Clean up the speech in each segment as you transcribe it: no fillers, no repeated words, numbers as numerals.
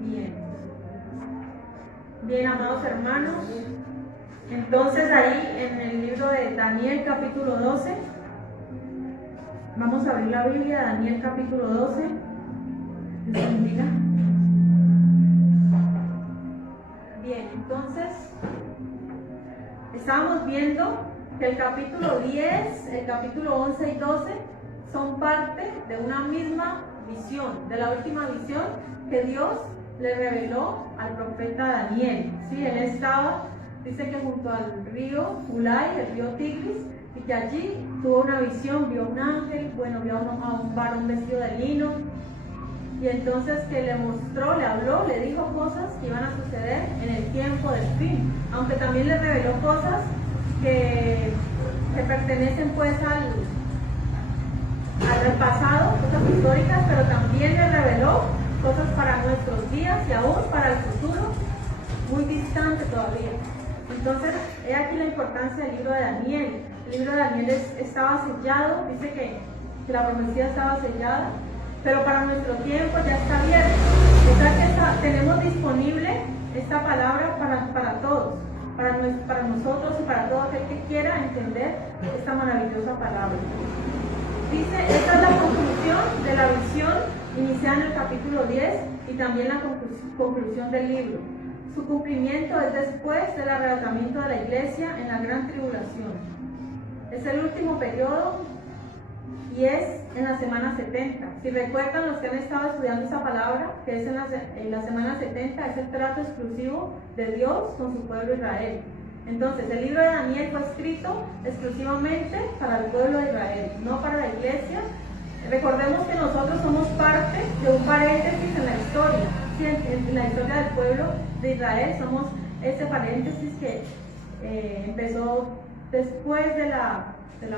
Bien. Bien, amados hermanos. Entonces ahí en el libro de Daniel capítulo 12, vamos a abrir la Biblia, Daniel capítulo 12. Dios bendiga. Bien, entonces estábamos viendo que el capítulo 10, el capítulo 11 y 12 son parte de una misma visión, de la última visión que Dios le reveló al profeta Daniel. Sí, él estaba, dice que junto al río Ulai, el río Tigris, y que allí tuvo una visión, vio un ángel, bueno, vio a un varón vestido de lino, y entonces que le mostró, le habló, le dijo cosas que iban a suceder en el tiempo del fin, aunque también le reveló cosas que pertenecen pues al pasado, cosas históricas, pero también le reveló cosas para nuestros días y aún para el futuro, muy distante todavía. Entonces, he aquí la importancia del libro de Daniel. El libro de Daniel estaba sellado, dice que la profecía estaba sellada, pero para nuestro tiempo ya está abierto. O sea que tenemos disponible esta palabra para todos, para nosotros y para todo aquel que quiera entender esta maravillosa palabra. Dice, esta es la conclusión de la visión iniciada en el capítulo 10 y también la conclusión del libro. Su cumplimiento es después del arrebatamiento de la iglesia en la gran tribulación. Es el último periodo y es en la semana 70. Si recuerdan los que han estado estudiando esa palabra, que es en la semana 70, es el trato exclusivo de Dios con su pueblo Israel. Entonces, el libro de Daniel fue escrito exclusivamente para el pueblo de Israel, no para la iglesia. Recordemos que nosotros somos parte de un paréntesis en la historia. Sí, en la historia del pueblo de Israel somos ese paréntesis que empezó después de la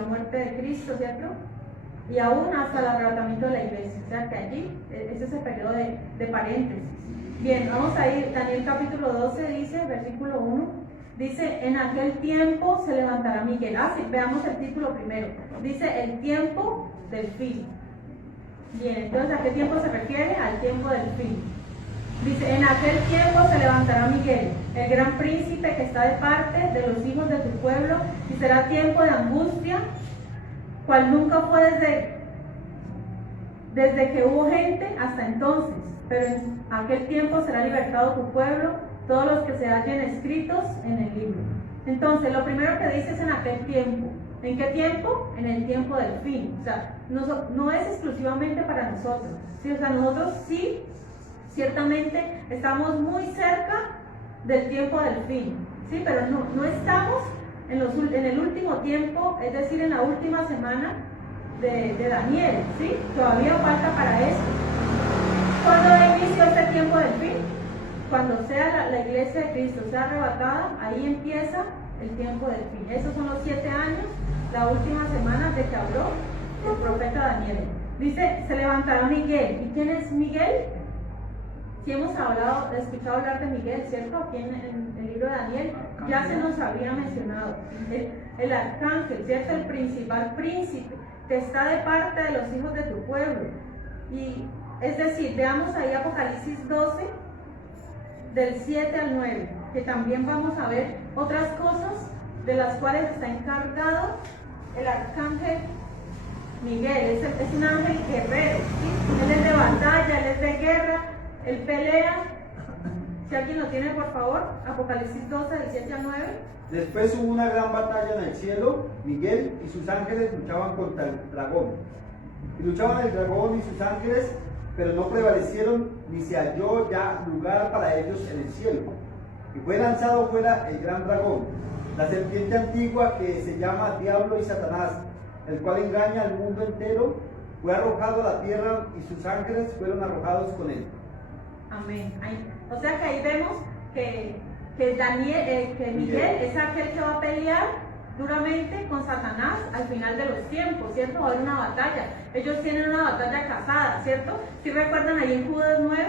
muerte de Cristo, ¿cierto? Y aún hasta el arrebatamiento de la iglesia. O sea que allí es ese periodo de paréntesis. Bien, vamos a ir. Daniel capítulo 12 dice, versículo 1. Dice, en aquel tiempo se levantará Miguel. Sí, veamos el título primero. Dice, el tiempo del fin. Bien, entonces, ¿a qué tiempo se refiere? Al tiempo del fin. Dice, en aquel tiempo se levantará Miguel, el gran príncipe que está de parte de los hijos de tu pueblo, y será tiempo de angustia, cual nunca fue desde que hubo gente hasta entonces. Pero en aquel tiempo será libertado tu pueblo, todos los que se hallen escritos en el libro. Entonces, lo primero que dice es en aquel tiempo. ¿En qué tiempo? En el tiempo del fin. O sea, no es exclusivamente para nosotros. ¿Sí? O sea, nosotros sí, ciertamente, estamos muy cerca del tiempo del fin. ¿Sí? Pero no estamos en el último tiempo, es decir, en la última semana de Daniel. ¿Sí? Todavía falta para eso. ¿Cuándo inició este tiempo del fin? Cuando sea la iglesia de Cristo sea arrebatada, ahí empieza el tiempo del fin. Esos son los 7 años, la última semana de que habló el profeta Daniel. Dice, se levantará Miguel. ¿Y quién es Miguel? Si hemos escuchado hablar de Miguel, ¿cierto? Aquí en el libro de Daniel ya se nos había mencionado. El arcángel, ¿cierto? El principal príncipe que está de parte de los hijos de tu pueblo. Y es decir, veamos ahí Apocalipsis 12, del 7 al 9, que también vamos a ver otras cosas de las cuales está encargado el arcángel Miguel. Es un ángel guerrero, ¿sí? Él es de batalla, él es de guerra, él pelea. Si alguien lo tiene, por favor, Apocalipsis 12, del 7 al 9. Después hubo una gran batalla en el cielo. Miguel y sus ángeles luchaban contra el dragón. Y luchaban el dragón y sus ángeles, pero no prevalecieron, ni se halló ya lugar para ellos en el cielo. Y fue lanzado fuera el gran dragón, la serpiente antigua que se llama Diablo y Satanás, el cual engaña al mundo entero. Fue arrojado a la tierra y sus ángeles fueron arrojados con él. Amén. O sea que ahí vemos que Miguel es aquel que va a pelear duramente con Satanás al final de los tiempos, ¿cierto? Va a haber una batalla. Ellos tienen una batalla casada, ¿cierto? Si recuerdan ahí en Judas 9,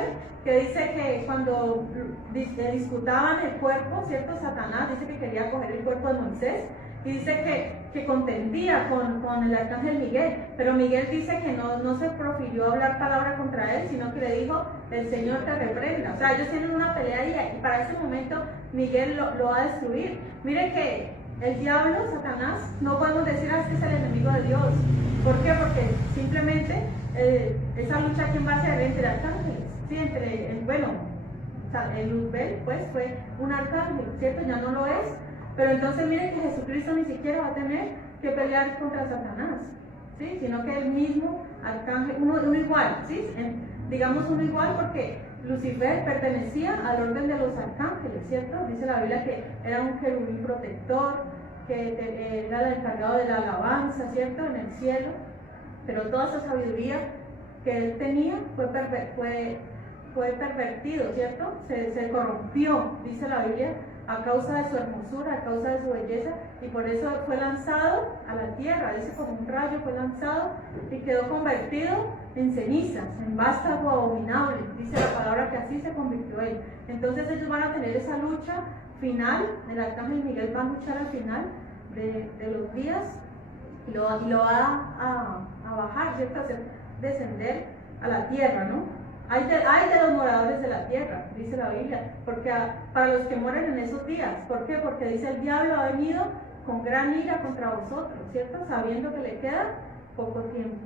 que dice que cuando disputaban el cuerpo, ¿cierto? Satanás dice que quería coger el cuerpo de Moisés, y dice que contendía con el arcángel Miguel, pero Miguel dice que no se profirió a hablar palabra contra él, sino que le dijo, el Señor te reprenda. O sea, ellos tienen una pelea y para ese momento Miguel lo va a destruir. Mire que el diablo, Satanás, no podemos decir que es el enemigo de Dios. ¿Por qué? Porque simplemente esa lucha, ¿quién va a ser? Entre arcángeles, ¿sí? El Luzbel, pues, fue un arcángel, ¿cierto? Ya no lo es. Pero entonces mire que Jesucristo ni siquiera va a tener que pelear contra Satanás, ¿sí? Sino que el mismo arcángel, uno igual, ¿sí? Digamos uno igual porque Lucifer pertenecía al orden de los arcángeles, ¿cierto? Dice la Biblia que era un querubín protector, que era el encargado de la alabanza, ¿cierto? En el cielo. Pero toda esa sabiduría que él tenía fue pervertido, ¿cierto? Se corrompió, dice la Biblia, a causa de su hermosura, a causa de su belleza, y por eso fue lanzado a la tierra, dice como un rayo fue lanzado y quedó convertido en cenizas, en vástago abominable, dice la palabra que así se convirtió él. Entonces ellos van a tener esa lucha final, el arcángel Miguel va a luchar al final de los días y lo va a bajar, ¿cierto? A hacer descender a la tierra, ¿no? Hay de los moradores de la tierra, dice la Biblia, porque para los que mueren en esos días. ¿Por qué? Porque dice el diablo ha venido con gran ira contra vosotros, ¿cierto? Sabiendo que le queda poco tiempo.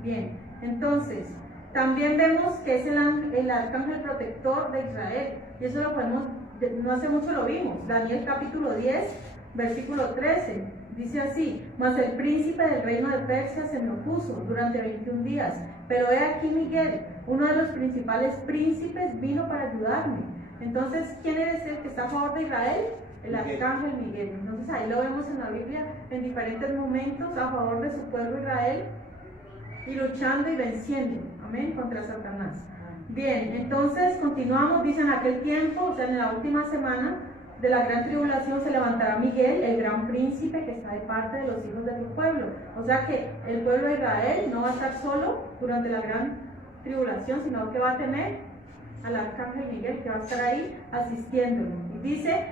Bien, entonces, también vemos que es el arcángel protector de Israel, y eso lo podemos, no hace mucho lo vimos, Daniel capítulo 10, versículo 13. Dice así, mas el príncipe del reino de Persia se me opuso durante 21 días, pero he aquí Miguel, uno de los principales príncipes, vino para ayudarme. Entonces, ¿quién es el que está a favor de Israel? El arcángel Miguel. Entonces ahí lo vemos en la Biblia en diferentes momentos a favor de su pueblo Israel y luchando y venciendo, amén, contra Satanás. Bien, entonces continuamos, dice en aquel tiempo, o sea en la última semana de la gran tribulación se levantará Miguel, el gran príncipe que está de parte de los hijos de tu pueblo. O sea que el pueblo de Israel no va a estar solo durante la gran tribulación, sino que va a tener al arcángel Miguel que va a estar ahí asistiéndolo. Y dice,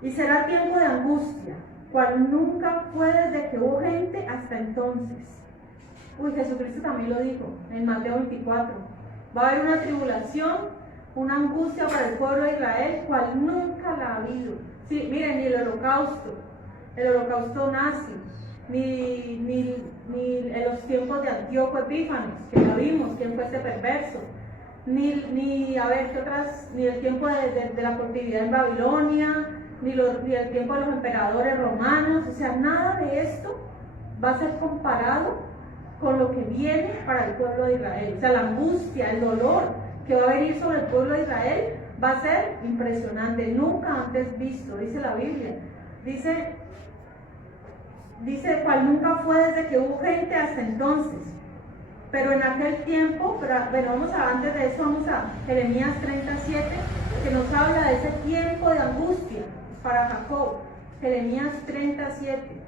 y será tiempo de angustia, cual nunca fue desde que hubo gente hasta entonces. Uy, Jesucristo también lo dijo en Mateo 24. Va a haber una tribulación, una angustia para el pueblo de Israel, cual nunca la ha habido. Sí, miren, ni el holocausto nazi, ni en los tiempos de Antíoco Epífanes, que ya vimos quién fue este perverso, ni el tiempo de la cautividad en Babilonia, ni el tiempo de los emperadores romanos, o sea, nada de esto va a ser comparado con lo que viene para el pueblo de Israel. O sea, la angustia, el dolor que va a venir sobre el pueblo de Israel va a ser impresionante, nunca antes visto, dice la Biblia. Dice cual nunca fue desde que hubo gente hasta entonces. Pero en aquel tiempo, antes de eso vamos a Jeremías 37, que nos habla de ese tiempo de angustia para Jacob. Jeremías 37.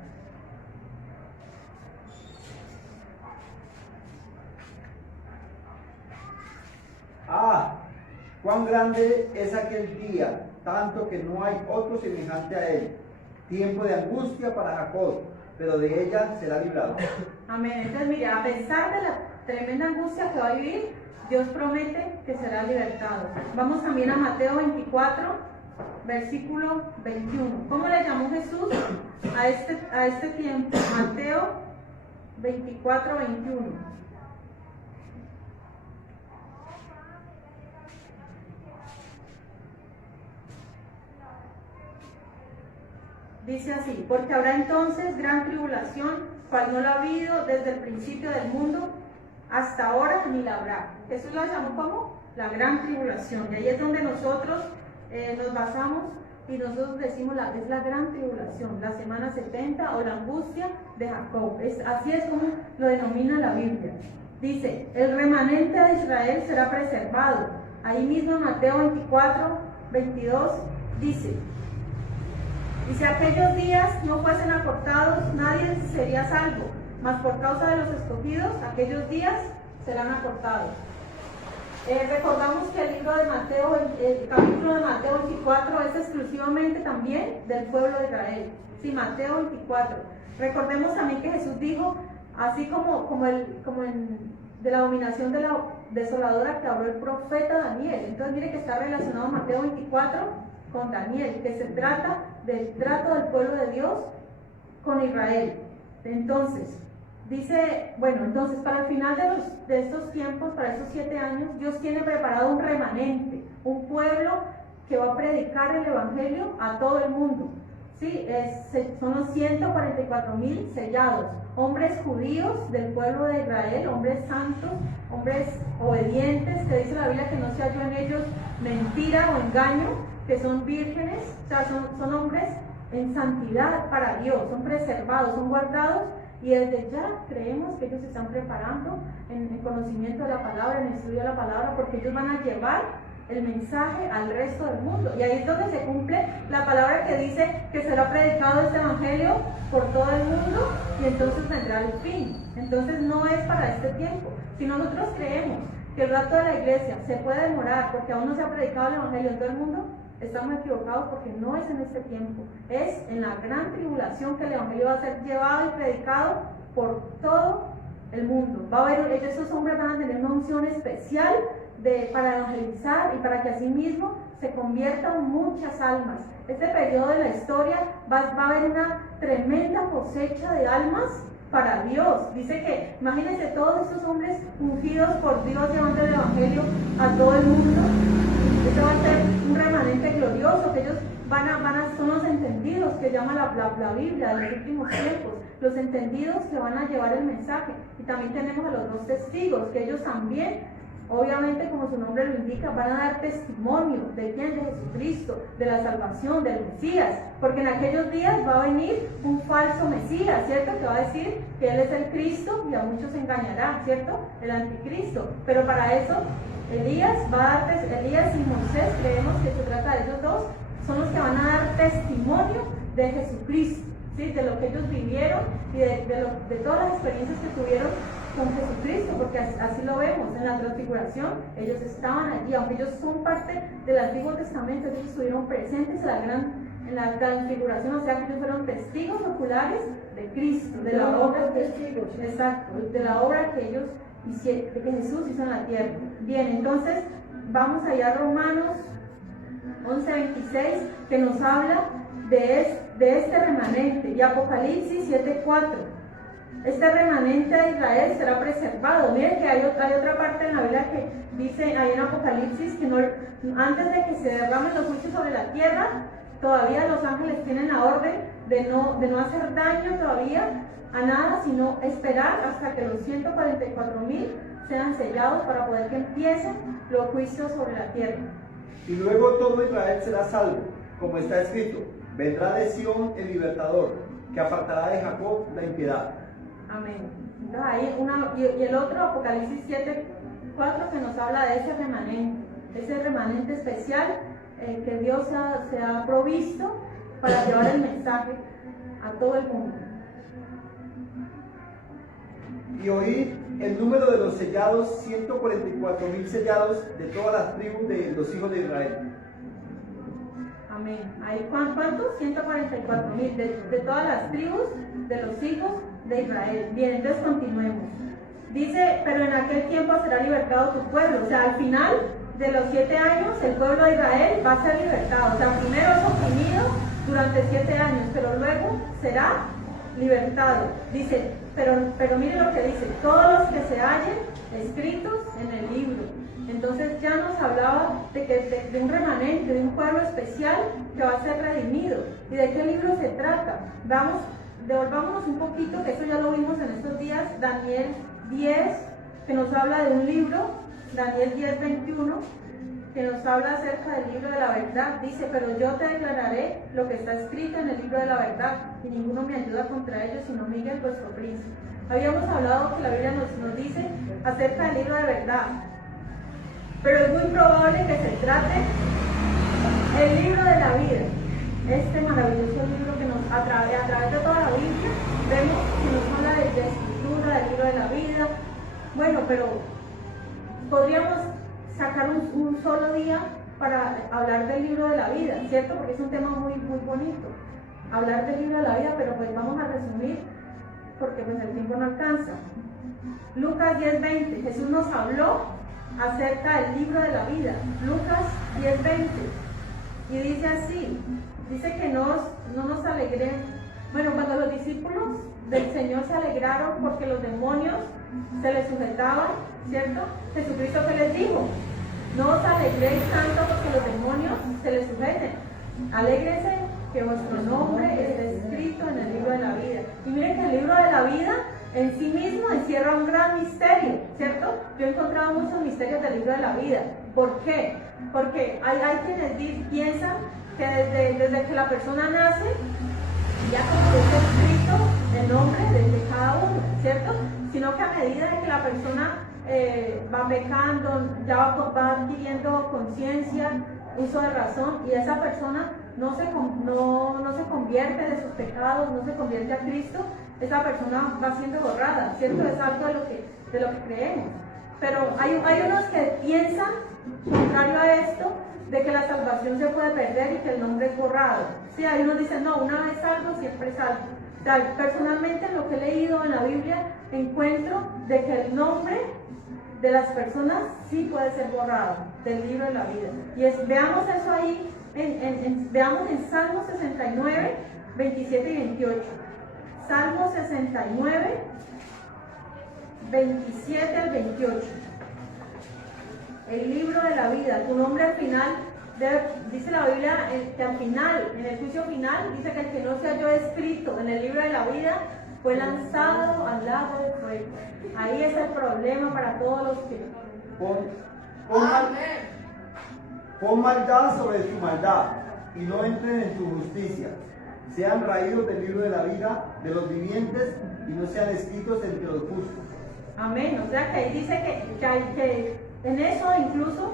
Cuán grande es aquel día, tanto que no hay otro semejante a él. Tiempo de angustia para Jacob, pero de ella será librado. Amén. Entonces, mire, a pesar de la tremenda angustia que va a vivir, Dios promete que será libertado. Vamos también a Mateo 24, versículo 21. ¿Cómo le llamó Jesús a este tiempo? Mateo 24, 21. Dice así, porque habrá entonces gran tribulación, cual no la ha habido desde el principio del mundo hasta ahora, ni la habrá. Jesús la llamó como la gran tribulación, y ahí es donde nosotros nos basamos y nosotros decimos es la gran tribulación, la semana 70 o la angustia de Jacob. Así es como lo denomina la Biblia. Dice, el remanente de Israel será preservado. Ahí mismo en Mateo 24, 22 dice, y si aquellos días no fuesen acortados, nadie sería salvo, mas por causa de los escogidos, aquellos días serán acortados. Recordamos que el libro de Mateo el capítulo de Mateo 24 es exclusivamente también del pueblo de Israel. Sí, Mateo 24. Recordemos también que Jesús dijo, así como de la dominación de la desoladora que habló el profeta Daniel. Entonces mire que está relacionado Mateo 24 con Daniel, que se trata del trato del pueblo de Dios con Israel. Entonces, dice, bueno, entonces para el final de estos tiempos, para estos 7 años, Dios tiene preparado un remanente, un pueblo que va a predicar el evangelio a todo el mundo. Sí, son los 144,000 sellados, hombres judíos del pueblo de Israel, hombres santos, hombres obedientes, que dice la Biblia que no se halló en ellos mentira o engaño, que son vírgenes, o sea, son hombres en santidad para Dios, son preservados, son guardados, y desde ya creemos que ellos se están preparando en el conocimiento de la palabra, en el estudio de la palabra, porque ellos van a llevar el mensaje al resto del mundo. Y ahí es donde se cumple la palabra que dice que será predicado este evangelio por todo el mundo y entonces vendrá el fin. Entonces no es para este tiempo. Si nosotros creemos que el rapto de la iglesia se puede demorar porque aún no se ha predicado el evangelio en todo el mundo, estamos equivocados porque no es en este tiempo. Es en la gran tribulación que el evangelio va a ser llevado y predicado por todo el mundo. Va a haber, esos hombres van a tener una unción especial para evangelizar y para que asimismo se conviertan muchas almas. Este periodo de la historia va a haber una tremenda cosecha de almas para Dios. Dice que, imagínense todos estos hombres ungidos por Dios llevando el evangelio a todo el mundo. Este va a ser un remanente glorioso, que ellos son los entendidos que llama la Biblia de los últimos tiempos, los entendidos que van a llevar el mensaje. Y también tenemos a los 2 testigos, que ellos también, obviamente, como su nombre lo indica, van a dar testimonio de quién, de Jesucristo, de la salvación, del Mesías, porque en aquellos días va a venir un falso Mesías, ¿cierto? Que va a decir que Él es el Cristo y a muchos engañará, ¿cierto? El anticristo. Pero para eso, Elías y Moisés, creemos que se trata de ellos dos, son los que van a dar testimonio de Jesucristo, ¿sí? De lo que ellos vivieron y de todas las experiencias que tuvieron con Jesucristo, porque así lo vemos en la transfiguración. Ellos estaban allí, aunque ellos son parte del Antiguo Testamento, ellos estuvieron presentes en la transfiguración, o sea que ellos fueron testigos oculares de Cristo, de la obra de la obra que ellos hicieron, que Jesús hizo en la tierra. Bien, entonces vamos allá a Romanos 11:26, que nos habla de este remanente, y Apocalipsis 7:4. Este remanente de Israel será preservado. Miren que hay otra parte en la Biblia que dice, ahí en Apocalipsis, que antes de que se derramen los juicios sobre la tierra, todavía los ángeles tienen la orden de no hacer daño todavía a nada, sino esperar hasta que los 144,000 sean sellados para poder que empiecen los juicios sobre la tierra. Y luego todo Israel será salvo, como está escrito: vendrá de Sión el libertador, que apartará de Jacob la impiedad. Amén. Entonces ahí y el otro, Apocalipsis 7:4, que nos habla de ese remanente especial que Dios se ha provisto para llevar el mensaje a todo el mundo. Y oí el número de los sellados, 144,000 sellados de todas las tribus de los hijos de Israel. Amén. ¿Cuántos? 144,000 de todas las tribus de los hijos de Israel. Bien, entonces continuemos. Dice, pero en aquel tiempo será libertado tu pueblo. O sea, al final de los 7 años, el pueblo de Israel va a ser libertado. O sea, primero es oprimido durante 7 años, pero luego será libertado. Dice, pero mire lo que dice: todos los que se hallen escritos en el libro. Entonces ya nos hablaba de un remanente, de un pueblo especial que va a ser redimido. ¿Y de qué libro se trata? Devolvámonos un poquito, que eso ya lo vimos en estos días, Daniel 10, que nos habla de un libro, Daniel 10:21, que nos habla acerca del libro de la verdad. Dice, pero yo te declararé lo que está escrito en el libro de la verdad, y ninguno me ayuda contra ellos, sino Miguel, vuestro príncipe. Habíamos hablado que la Biblia nos dice acerca del libro de verdad, pero es muy probable que se trate el libro de la vida, este maravilloso libro que a través de toda la Biblia vemos que nos habla de escritura, del libro de la vida. Bueno, pero podríamos sacar un solo día para hablar del libro de la vida, ¿cierto? Porque es un tema muy, muy bonito, hablar del libro de la vida, pero pues vamos a resumir porque pues el tiempo no alcanza. Lucas 10:20, Jesús nos habló acerca del libro de la vida. Lucas 10:20, y dice así, dice que no nos alegremos. Bueno, cuando los discípulos del Señor se alegraron porque los demonios se les sujetaban, ¿cierto? Jesucristo, ¿qué les dijo? No os alegréis tanto porque los demonios se les sujeten. Alégrense que vuestro nombre esté escrito en el libro de la vida. Y miren que el libro de la vida en sí mismo encierra un gran misterio, ¿cierto? Yo he encontrado muchos misterios del libro de la vida. ¿Por qué? Porque hay quienes piensan que desde que la persona nace, ya como que está escrito el nombre de cada uno, ¿cierto? Sino que a medida de que la persona va pecando, ya va adquiriendo conciencia, uso de razón, y esa persona no se convierte de sus pecados, no se convierte a Cristo, esa persona va siendo borrada, ¿cierto? Es algo de lo que creemos. Pero hay unos que piensan, contrario a esto, de que la salvación se puede perder y que el nombre es borrado. Sí, hay unos dicen, no, una vez salvo, siempre salvo. O sea, personalmente, en lo que he leído en la Biblia, encuentro de que el nombre de las personas sí puede ser borrado del libro de la vida. Y veamos eso ahí, veamos en Salmo 69, 27 y 28. Salmo 69, 27 al 28. El libro de la vida, tu nombre al final, dice la Biblia que al final, en el juicio final, dice que el que no se halló escrito en el libro de la vida fue lanzado al lago de fuego. Ahí es el problema para todos los que... Pon maldad sobre su maldad y no entren en tu justicia. Sean raídos del libro de la vida de los vivientes y no sean escritos entre los justos. Amén. O sea que ahí dice que en eso incluso,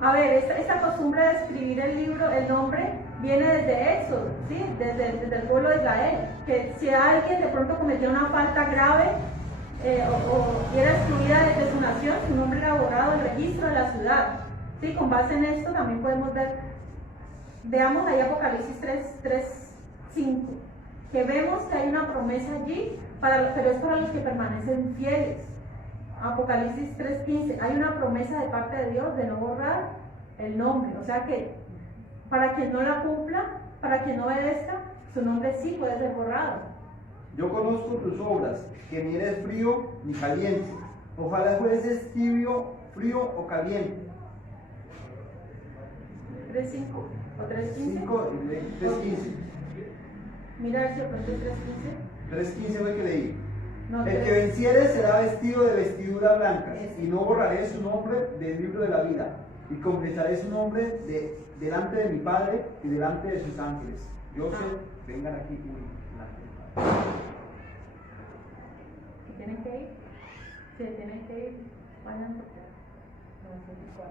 a ver, esta costumbre de escribir el nombre, viene desde Éxodo, ¿sí? Desde el pueblo de Israel. Que si alguien de pronto cometió una falta grave y era excluida de su nación, su nombre era borrado del registro de la ciudad. Sí, con base en esto también podemos veamos ahí Apocalipsis 3:5, que vemos que hay una promesa allí, pero es para los que permanecen fieles. Apocalipsis 3:15, hay una promesa de parte de Dios de no borrar el nombre, o sea que para quien no la cumpla, para quien no obedezca, su nombre sí puede ser borrado. Yo conozco tus obras, que ni eres frío ni caliente. Ojalá fueses tibio, frío o caliente. 3:5 o 3:15. 3:15. Mira a ver si de pronto es 3:15. 3:15 fue el que leí. No, el que venciere será vestido de vestiduras blancas, y no borraré su nombre del libro de la vida, y confesaré su nombre delante de mi Padre y delante de sus ángeles. Yo sé, vengan aquí. ¿Tienen que ir? Sí, tienen que ir. Vayan.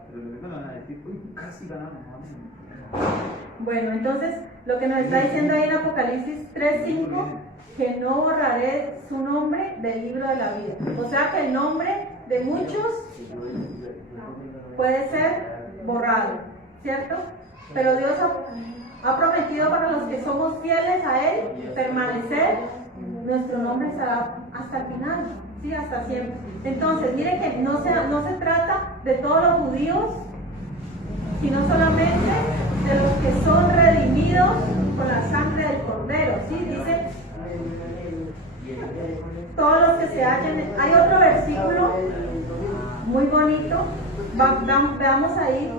Pero luego van a decir, uy, casi ganamos. Bueno, entonces lo que nos está diciendo ahí en Apocalipsis 3:5, que no borraré su nombre del libro de la vida. O sea que el nombre de muchos puede ser borrado, ¿cierto? Pero Dios ha prometido para los que somos fieles a Él permanecer. Nuestro nombre estará hasta el final, ¿sí? Hasta siempre. Entonces, miren que no se trata de todos los judíos, sino solamente de los que son redimidos con la sangre del Cordero, ¿sí? Dice, todos los que se hallan. Hay otro versículo muy bonito, veamos ahí,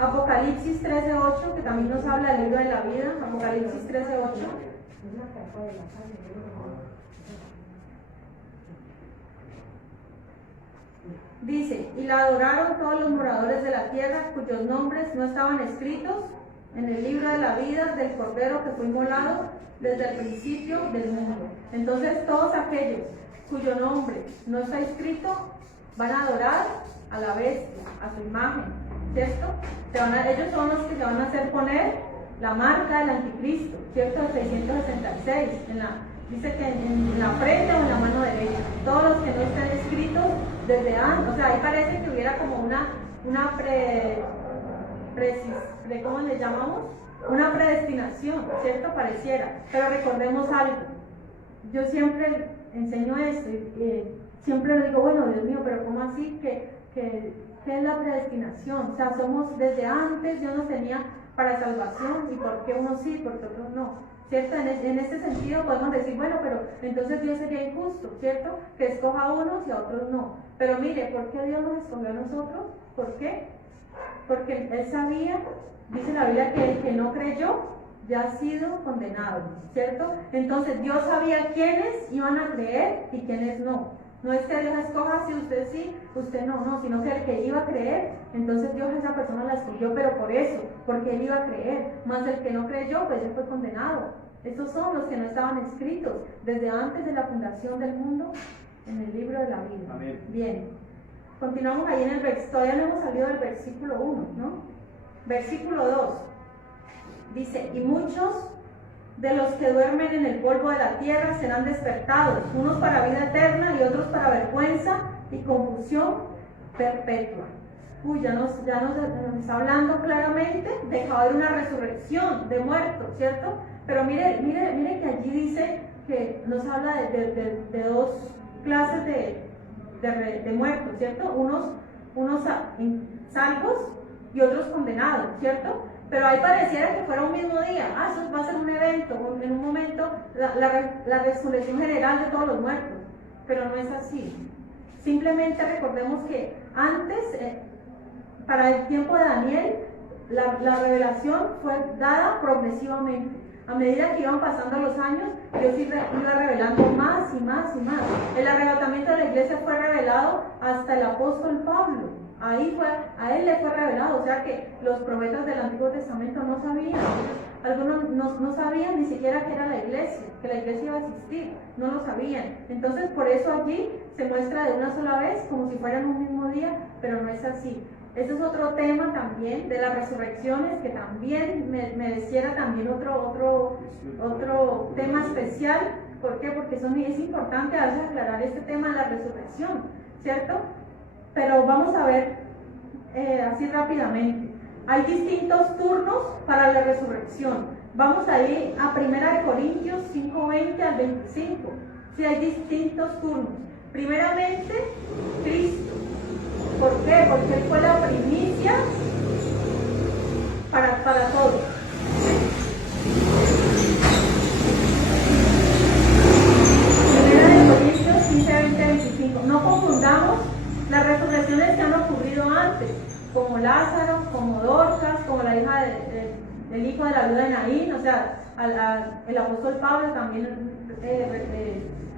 Apocalipsis 13:8, que también nos habla del libro de la vida. Apocalipsis 13:8. Dice, y la adoraron todos los moradores de la tierra, cuyos nombres no estaban escritos en el libro de la vida del Cordero que fue inmolado desde el principio del mundo. Entonces todos aquellos cuyo nombre no está escrito van a adorar a la bestia, a su imagen, ¿cierto? Ellos son los que se van a hacer poner la marca del anticristo, ¿cierto? El 666, dice que en la frente o en la mano derecha. Todos los que no estén escritos desde antes, o sea, ahí parece que hubiera como ¿cómo le llamamos? Una predestinación, ¿cierto? Pareciera. Pero recordemos algo. Yo siempre enseño esto y siempre le digo, bueno, Dios mío, pero ¿cómo así? ¿Qué es la predestinación? O sea, somos desde antes, Dios nos tenía para salvación, y por qué unos sí, por qué otros no, ¿cierto? En este sentido podemos decir, bueno, pero entonces Dios sería injusto, ¿cierto? Que escoja a unos y a otros no. Pero mire, ¿por qué Dios nos escogió a nosotros? ¿Por qué? Porque Él sabía, dice la Biblia, que el que no creyó ya ha sido condenado, ¿cierto? Entonces Dios sabía quiénes iban a creer y quiénes no. No es que Dios escoja si usted sí, usted no, sino que el que iba a creer, entonces Dios a esa persona la escogió, pero por eso, porque él iba a creer, más el que no creyó, pues él fue condenado. Estos son los que no estaban escritos desde antes de la fundación del mundo en el libro de la Biblia. Amén. Bien, continuamos ahí en el versículo, todavía no hemos salido del versículo 1, ¿no? Versículo 2, dice, y muchos de los que duermen en el polvo de la tierra serán despertados, unos para vida eterna y otros para vergüenza y confusión perpetua. Ya nos está hablando claramente de que va a haber una resurrección de muertos, ¿cierto? Pero mire que allí dice que nos habla de dos clases de muertos, ¿cierto? Unos salvos y otros condenados, ¿cierto? Pero ahí pareciera que fuera un mismo día. Eso va a ser un evento, en un momento, la resurrección general de todos los muertos. Pero no es así. Simplemente recordemos que antes, para el tiempo de Daniel, la revelación fue dada progresivamente. A medida que iban pasando los años, Dios iba revelando más y más y más. El arrebatamiento de la iglesia fue revelado hasta el apóstol Pablo. A él le fue revelado, o sea que los profetas del Antiguo Testamento no sabían. Algunos no sabían ni siquiera que era la iglesia, que la iglesia iba a existir, no lo sabían. Entonces por eso allí se muestra de una sola vez, como si fueran un mismo día, pero no es así. Ese es otro tema también de las resurrecciones, que también mereciera también otro tema especial. ¿Por qué? Porque es importante a veces aclarar este tema de la resurrección, ¿cierto? Pero vamos a ver así rápidamente. Hay distintos turnos para la resurrección. Vamos a ir a 1 Corintios 5:20 al 25. Sí, hay distintos turnos. Primeramente, Cristo. ¿Por qué? Porque Él fue la primicia para todos. Corintios 15:20-25. No confundamos las resurrecciones que han ocurrido antes, como Lázaro, como Dorcas, como la hija del hijo de la viuda de Naín. O sea, el apóstol Pablo también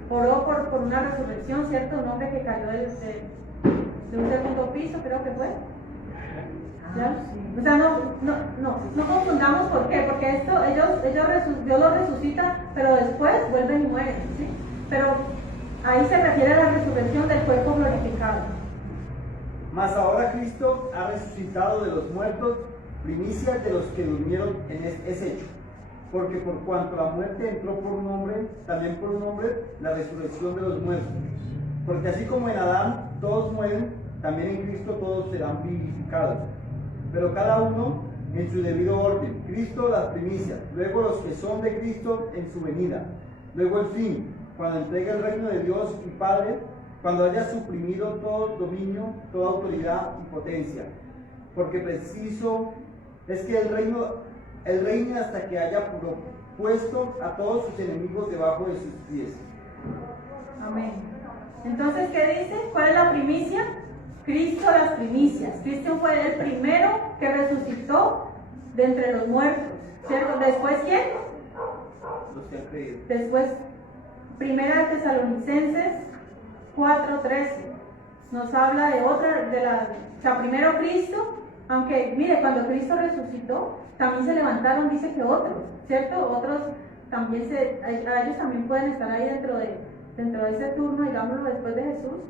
oró por una resurrección, ¿cierto? Un hombre que cayó de un segundo piso, creo que fue. ¿Ya? O sea, no confundamos. ¿Por qué? Porque Dios los resucita, pero después vuelven y mueren, ¿sí? Pero ahí se refiere a la resurrección del cuerpo glorificado. Mas ahora Cristo ha resucitado de los muertos, primicias de los que durmieron es hecho. Porque por cuanto la muerte entró por un hombre, también por un hombre la resurrección de los muertos. Porque así como en Adán todos mueren, también en Cristo todos serán vivificados. Pero cada uno en su debido orden. Cristo las primicias, luego los que son de Cristo en su venida. Luego el fin, cuando entregue el reino de Dios y Padre, cuando haya suprimido todo dominio, toda autoridad y potencia. Porque preciso es que Él reine hasta que haya puesto a todos sus enemigos debajo de sus pies. Amén. Entonces, ¿qué dice? ¿Cuál es la primicia? Cristo las primicias. Cristo fue el primero que resucitó de entre los muertos, ¿cierto? ¿Después quién? Los que han creído. Después, 1 Tesalonicenses 4:13 nos habla o sea, primero Cristo, aunque mire, cuando Cristo resucitó, también se levantaron, dice que otros, ¿cierto? Otros también ellos también pueden estar ahí dentro de ese turno, digámoslo, después de Jesús,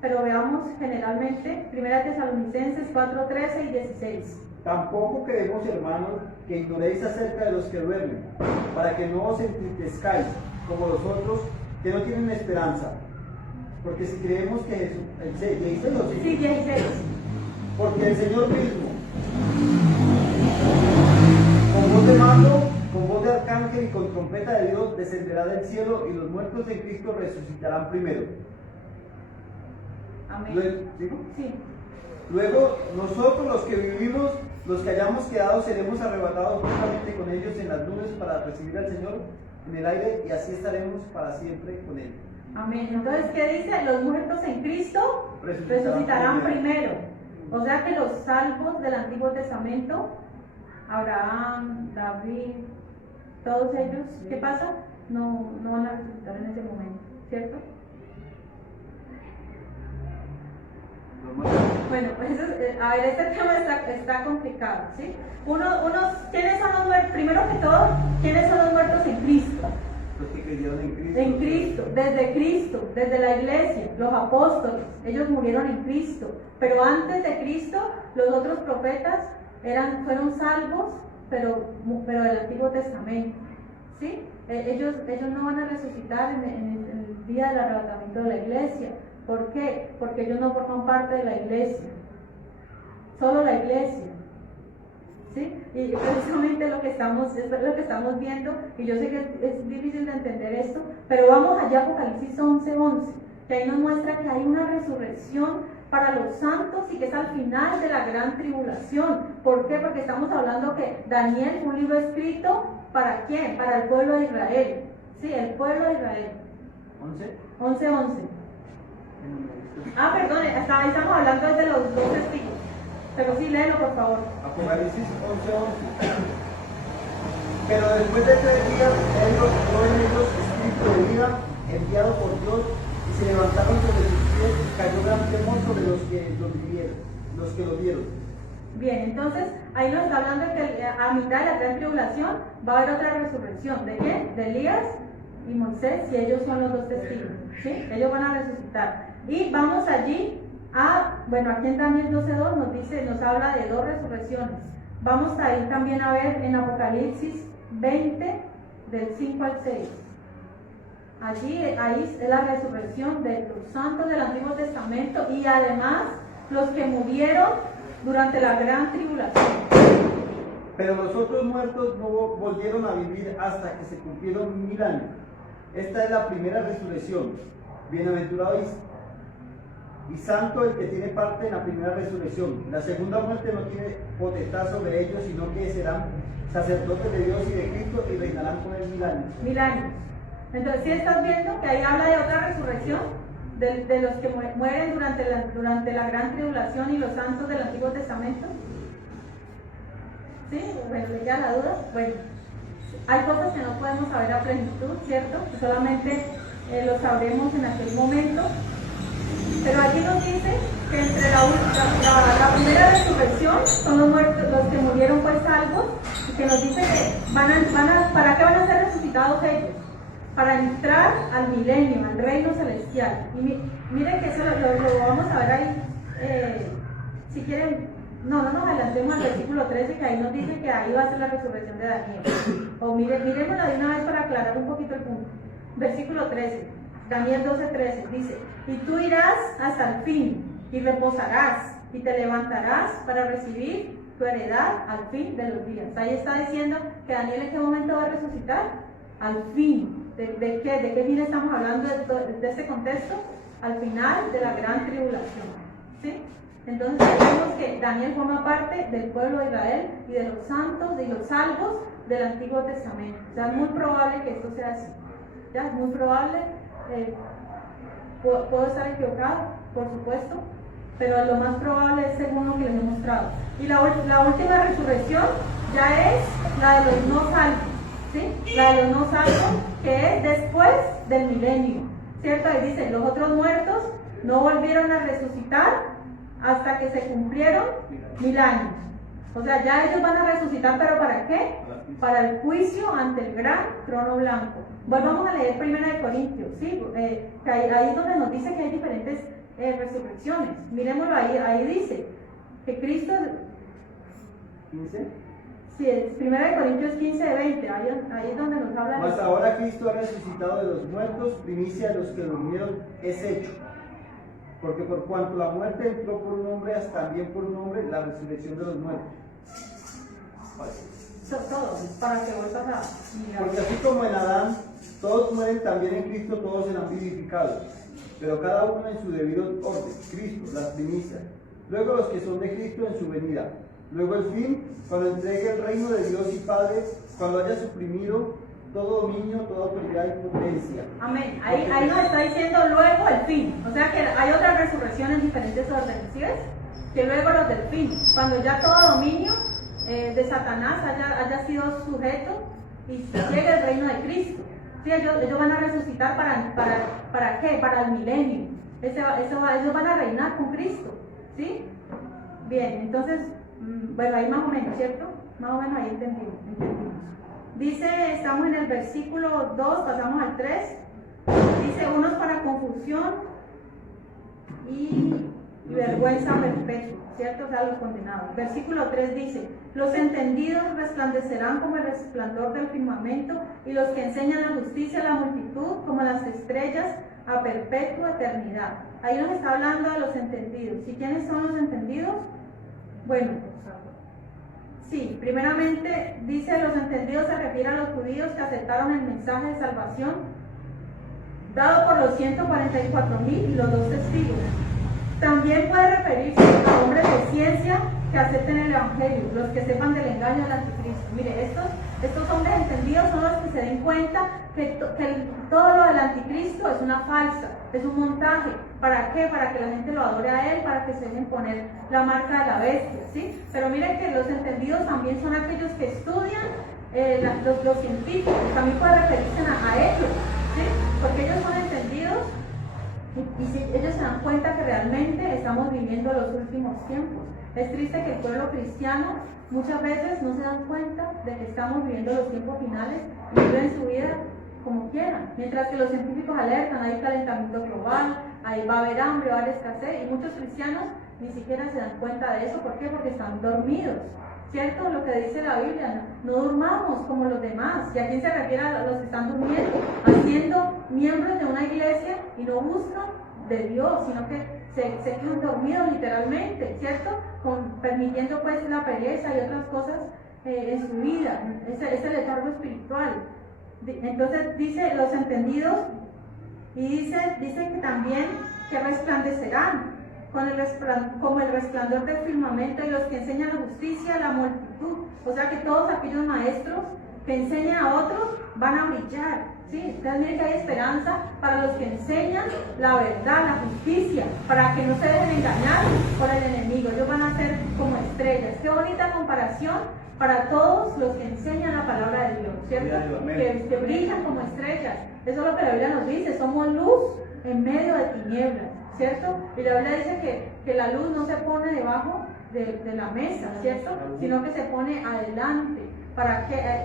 pero veamos generalmente 1 Tesalonicenses 4:13 y 16. Tampoco queremos, hermanos, que ignoréis acerca de los que duermen, para que no os entristezcáis como los otros que no tienen esperanza. Porque si creemos que Jesús, 16 o 16. Sí, 16. Porque el Señor mismo, con voz de mando, con voz de arcángel y con trompeta de Dios, descenderá del cielo y los muertos en Cristo resucitarán primero. Amén. ¿Digo? Sí. Luego, nosotros los que vivimos, los que hayamos quedado, seremos arrebatados juntamente con ellos en las nubes para recibir al Señor en el aire y así estaremos para siempre con Él. Amén. Entonces, ¿qué dice? Los muertos en Cristo resucitarán primero. O sea que los salvos del Antiguo Testamento, Abraham, David, todos ellos, ¿qué pasa? No van a resucitar en ese momento, ¿cierto? Bueno, pues a ver, este tema está complicado, ¿sí? ¿Quiénes son los muertos? Primero que todo, ¿quiénes son los muertos en Cristo? Los que creyeron en Cristo. En Cristo, desde la iglesia, los apóstoles, ellos murieron en Cristo. Pero antes de Cristo, los otros profetas fueron salvos, pero del Antiguo Testamento, ¿sí? Ellos no van a resucitar en el día del arrebatamiento de la iglesia. ¿Por qué? Porque ellos no forman parte de la iglesia, solo la iglesia, ¿sí? Y precisamente es lo que estamos viendo, y yo sé que es difícil de entender esto, pero vamos allá a Apocalipsis 11:11, que ahí nos muestra que hay una resurrección para los santos y que es al final de la gran tribulación. ¿Por qué? Porque estamos hablando que Daniel fue un libro escrito ¿para quién? Para el pueblo de Israel, ¿sí? El pueblo de Israel. 11:11. Ah, perdón, estamos hablando de los dos testigos. Pero sí, léelo por favor. Apocalipsis 11:11. Pero después de 3 días, él los dio en ellos espíritu de vida enviado por Dios, y se levantaron sobre sus pies y cayó gran temor sobre los que lo vieron. Bien, entonces ahí nos está hablando de que a mitad de la gran tribulación va a haber otra resurrección. ¿De quién? De Elías y Moisés, y ellos son los dos testigos, ¿sí? Ellos van a resucitar. Y vamos allí aquí en Daniel 12:2 nos habla de 2 resurrecciones. Vamos a ir también a ver en Apocalipsis 20, del 5 al 6. Ahí es la resurrección de los santos del Antiguo Testamento y además los que murieron durante la gran tribulación. Pero los otros muertos no volvieron a vivir hasta que se cumplieron 1000 años. Esta es la primera resurrección. Bienaventurado y santo el que tiene parte en la primera resurrección. La segunda muerte no tiene potestad sobre ellos, sino que serán sacerdotes de Dios y de Cristo y reinarán con él 1000 años. 1000 años. Entonces, ¿sí estás viendo que ahí habla de otra resurrección? De los que mueren durante la gran tribulación y los santos del Antiguo Testamento. ¿Sí? Bueno, ¿le queda la duda? Bueno, hay cosas que no podemos saber a plenitud, ¿cierto? Solamente lo sabremos en aquel momento. Pero aquí nos dice que entre la primera resurrección son los muertos, los que murieron pues salvos, y que nos dice que ¿para qué van a ser resucitados ellos? Para entrar al milenio, al reino celestial. Y miren que eso lo vamos a ver ahí, si quieren, no nos adelantemos al versículo 13, que ahí nos dice que ahí va a ser la resurrección de Daniel. O miremoslo de una vez para aclarar un poquito el punto. Versículo 13, Daniel 12:13, dice: y tú irás hasta el fin, y reposarás, y te levantarás para recibir tu heredad al fin de los días. Ahí está diciendo que Daniel en qué momento va a resucitar. Al fin. ¿De qué fin estamos hablando de este contexto? Al final de la gran tribulación, ¿sí? Entonces vemos que Daniel forma parte del pueblo de Israel y de los santos y los salvos del Antiguo Testamento. O sea, es muy probable que esto sea así. Ya, es muy probable. Puedo estar equivocado, por supuesto, pero lo más probable es según lo que les he mostrado. Y la última resurrección ya es la de los no salvos, ¿sí? La de los no salvos, que es después del milenio, ¿cierto? Ahí dice: los otros muertos no volvieron a resucitar hasta que se cumplieron 1000 años. O sea, ya ellos van a resucitar, ¿pero para qué? Para el juicio ante el gran trono blanco. Volvamos a leer 1 Corintios, ¿sí? Que ahí es donde nos dice que hay diferentes resurrecciones. Miremoslo ahí dice que Cristo... 15. Sí, es 1 Corintios 15:20, ahí es donde nos habla de... Mas ahora Cristo ha resucitado de los muertos, primicia de los que durmieron es hecho. Porque por cuanto la muerte entró por un hombre, hasta también por un hombre la resurrección de los muertos. Todo, para que vuelvas a mirar. Porque así como en Adán todos mueren, también en Cristo todos serán vivificados, pero cada uno en su debido orden. Cristo, las primicias, luego los que son de Cristo en su venida, luego el fin, cuando entregue el reino de Dios y Padre, cuando haya suprimido todo dominio, toda autoridad y potencia. Amén. Ahí nos está diciendo luego el fin. O sea que hay otra resurrección en diferentes órdenes, ¿sí ves? Que luego los del fin, cuando ya todo dominio de Satanás haya sido sujeto y llegue el reino de Cristo. ¿Sí? Ellos van a resucitar ¿para qué? Para el milenio. Ellos van a reinar con Cristo. ¿Sí? Bien, entonces, bueno, ahí más o menos, ¿cierto? Más o menos ahí entendimos. Dice, estamos en el versículo 2, pasamos al 3. Dice, unos para confusión y vergüenza perpetua, ¿cierto? O sea, los condenados. Versículo 3 dice, los entendidos resplandecerán como el resplandor del firmamento, y los que enseñan la justicia a la multitud como las estrellas a perpetua eternidad. Ahí nos está hablando de los entendidos. ¿Y quiénes son los entendidos? Bueno, sí, primeramente dice los entendidos se refiere a los judíos que aceptaron el mensaje de salvación dado por los 144,000 y los 2 testigos. También puede referirse a hombres de ciencia que acepten el evangelio, los que sepan del engaño del anticristo. Mire, estos hombres entendidos son los que se den cuenta que todo lo del anticristo es una falsa, es un montaje. ¿Para qué? Para que la gente lo adore a él, para que se dejen poner la marca de la bestia, ¿sí? Pero miren que los entendidos también son aquellos que estudian los científicos, también puede referirse a ellos, ¿sí? Porque ellos son entendidos y si ellos se dan cuenta que realmente estamos viviendo los últimos tiempos. Es triste que el pueblo cristiano muchas veces no se dan cuenta de que estamos viviendo los tiempos finales y viven su vida como quieran. Mientras que los científicos alertan, hay calentamiento global, ahí va a haber hambre, va a haber escasez, y muchos cristianos ni siquiera se dan cuenta de eso. ¿Por qué? Porque están dormidos. ¿Cierto? Lo que dice la Biblia, no durmamos como los demás. ¿Y a quién se refiere? A los que están durmiendo, haciendo miembros de una iglesia y no buscan de Dios, sino que se quedan dormidos literalmente, ¿cierto? Permitiendo pues la pereza y otras cosas en su vida, ese letargo espiritual. Entonces dice los entendidos, y dice que también que resplandecerán como el resplandor del firmamento, y los que enseñan la justicia a la multitud. O sea que todos aquellos maestros que enseñan a otros van a brillar, ¿sí? Entonces miren que hay esperanza para los que enseñan la verdad, la justicia, para que no se dejen engañar por el enemigo. Ellos van a ser como estrellas. Qué bonita comparación para todos los que enseñan la palabra de Dios, ¿cierto? Que brillan como estrellas. Eso es lo que la Biblia nos dice, somos luz en medio de tinieblas, ¿cierto? Y la Biblia dice que la luz no se pone debajo de la mesa, ¿cierto? Sino que se pone adelante,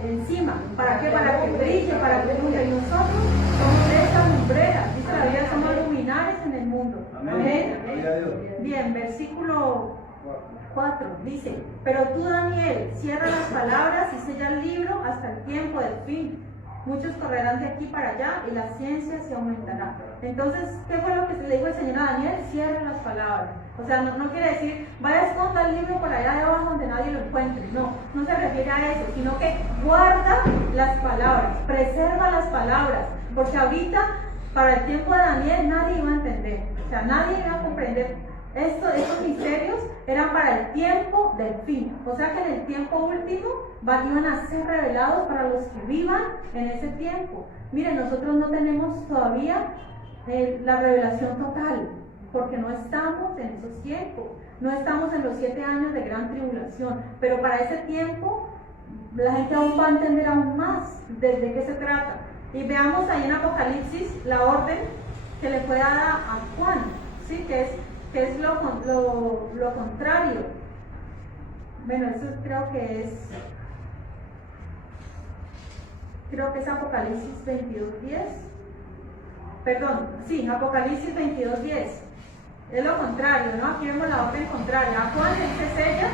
encima, ¿para qué? Para que brille, para que brille. Y nosotros somos de esta lumbrera, dice la Biblia, somos luminares en el mundo. Amén. Bien, versículo 4 dice, pero tú, Daniel, cierra las palabras y sella el libro hasta el tiempo del fin. Muchos correrán de aquí para allá y la ciencia se aumentará. Entonces, ¿qué fue lo que le dijo el Señor a Daniel? Cierra las palabras. O sea, no quiere decir, vaya a esconder el libro por allá debajo donde nadie lo encuentre. No se refiere a eso, sino que guarda las palabras, preserva las palabras. Porque ahorita, para el tiempo de Daniel, nadie iba a entender. O sea, nadie iba a comprender. Estos misterios eran para el tiempo del fin. O sea que en el tiempo último iban a ser revelados para los que vivan en ese tiempo. Miren, nosotros no tenemos todavía la revelación total, porque no estamos en esos tiempos. No estamos en los 7 años de gran tribulación. Pero para ese tiempo, la gente aún va a entender aún más de qué se trata. Y veamos ahí en Apocalipsis la orden que le fue dada a Juan, ¿sí? Que es lo contrario. Bueno, eso creo que es Apocalipsis 22:10. Perdón, sí, Apocalipsis 22:10. Es lo contrario, ¿no? Aquí vemos la orden contraria. A Juan él se sella,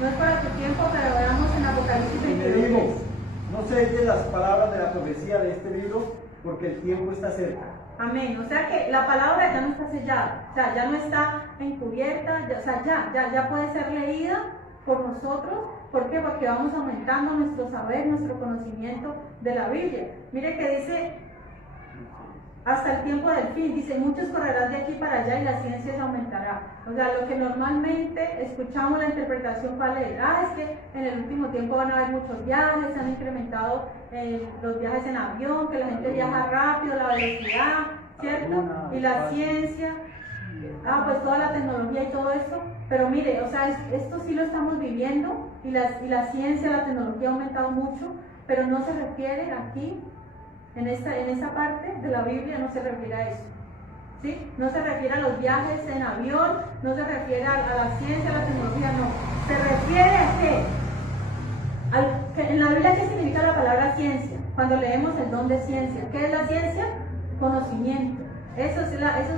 no es para tu tiempo, pero veamos en Apocalipsis 22:10. No selles las palabras de la profecía de este libro, porque el tiempo está cerca. Amén. O sea que la palabra ya no está sellada, o sea, ya no está encubierta, ya, o sea, ya puede ser leída por nosotros. ¿Por qué? Porque vamos aumentando nuestro saber, nuestro conocimiento de la Biblia. Mire que dice, hasta el tiempo del fin, dice, muchos correrán de aquí para allá y la ciencia se aumentará. O sea, lo que normalmente escuchamos la interpretación, ¿cuál es? Es que en el último tiempo van a haber muchos viajes, se han incrementado los viajes en avión, que la gente viaja rápido, la velocidad, ¿cierto? Y la ciencia, pues toda la tecnología y todo eso. Pero mire, o sea, esto sí lo estamos viviendo y la ciencia, la tecnología ha aumentado mucho, pero no se refiere aquí, en esta parte de la Biblia, no se refiere a eso. ¿Sí? No se refiere a los viajes en avión, no se refiere a la ciencia, a la tecnología, no. Se refiere a que en la Biblia, ¿qué significa la palabra ciencia? Cuando leemos el don de ciencia, ¿qué es la ciencia? Conocimiento. Eso es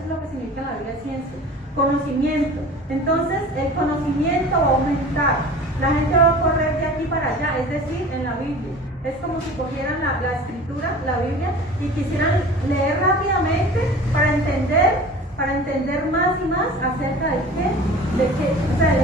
lo que significa en la Biblia ciencia. Conocimiento. Entonces, el conocimiento va a aumentar. La gente va a correr de aquí para allá, es decir, en la Biblia. Es como si cogieran la escritura, la Biblia, y quisieran leer rápidamente para entender más y más acerca de qué. O sea,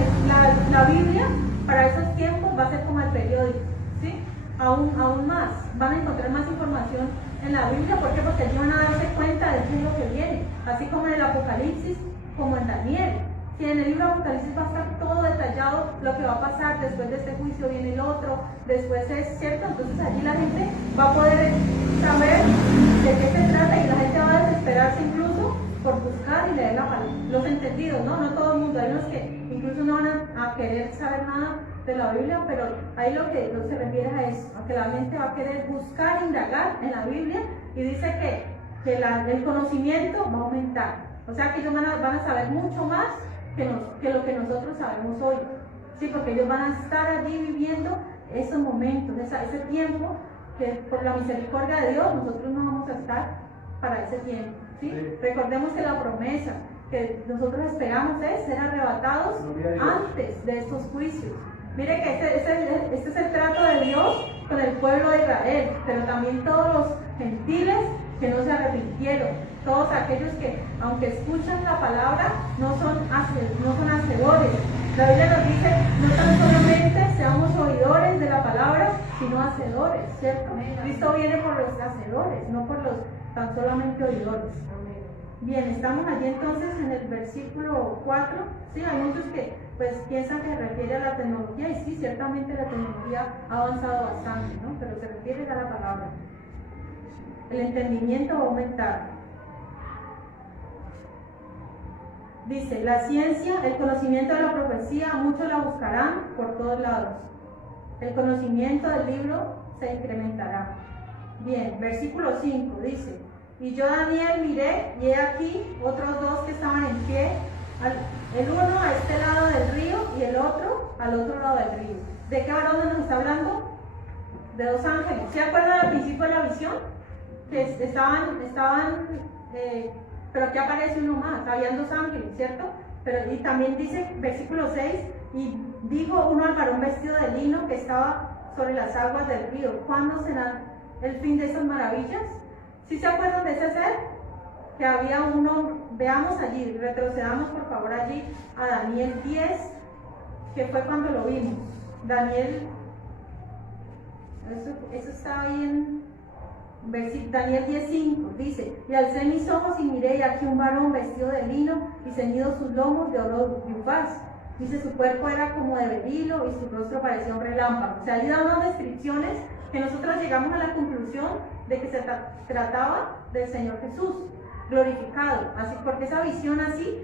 la Biblia para esos tiempos va a ser como el periódico, ¿sí? Aún más. Van a encontrar más información en la Biblia. ¿Por qué? Porque ellos van a darse cuenta de qué es lo que viene. Así como en el Apocalipsis, como en Daniel. Si en el libro de Apocalipsis va a estar todo detallado lo que va a pasar, después de este juicio viene el otro, después es cierto, entonces allí la gente va a poder saber de qué se trata y la gente va a desesperarse incluso por buscar y leer los entendidos, ¿no? No todo el mundo, hay unos que incluso no van a querer saber nada de la Biblia, pero ahí lo que se refiere a eso, a que la gente va a querer buscar, indagar en la Biblia, y dice que el conocimiento va a aumentar, o sea que ellos van a saber mucho más que lo que nosotros sabemos hoy, ¿sí? Porque ellos van a estar allí viviendo esos momentos, ese tiempo, que por la misericordia de Dios nosotros no vamos a estar para ese tiempo, ¿sí? Recordemos que la promesa que nosotros esperamos es ser arrebatados antes de estos juicios. Mire que este es el trato de Dios con el pueblo de Israel, pero también todos los gentiles que no se arrepintieron, todos aquellos que, aunque escuchan la palabra, no son hacedores. La Biblia nos dice, no tan solamente seamos oidores de la palabra, sino hacedores, ¿cierto? Cristo viene por los hacedores, no por los tan solamente oidores. Bien, estamos allí entonces en el versículo 4. Sí, hay muchos que pues piensan que se refiere a la tecnología, y sí, ciertamente la tecnología ha avanzado bastante, ¿no? Pero se refiere a la palabra. El entendimiento va a aumentar. Dice, la ciencia, el conocimiento de la profecía, muchos la buscarán por todos lados. El conocimiento del libro se incrementará. Bien, versículo 5 dice, y yo Daniel miré, y he aquí otros dos que estaban en pie, el uno a este lado del río y el otro al otro lado del río. ¿De qué varón nos está hablando? De dos ángeles. ¿Se acuerdan al principio de la visión? Que pero que aparece uno más, habían dos ángeles, ¿cierto? Pero y también dice, versículo 6, y dijo uno al varón vestido de lino que estaba sobre las aguas del río, ¿cuándo será el fin de esas maravillas? ¿Sí se acuerdan de ese ser? Que había uno, veamos allí, retrocedamos por favor allí a Daniel 10, que fue cuando lo vimos. Daniel, eso está ahí en Daniel 10:5, dice, y alcé mis ojos y miré, y aquí un varón vestido de lino y ceñidos sus lomos de oro y ufaz. Dice, su cuerpo era como de berilo y su rostro parecía un relámpago. O sea, ahí da unas descripciones que nosotros llegamos a la conclusión de que se trataba del Señor Jesús glorificado, así, porque esa visión así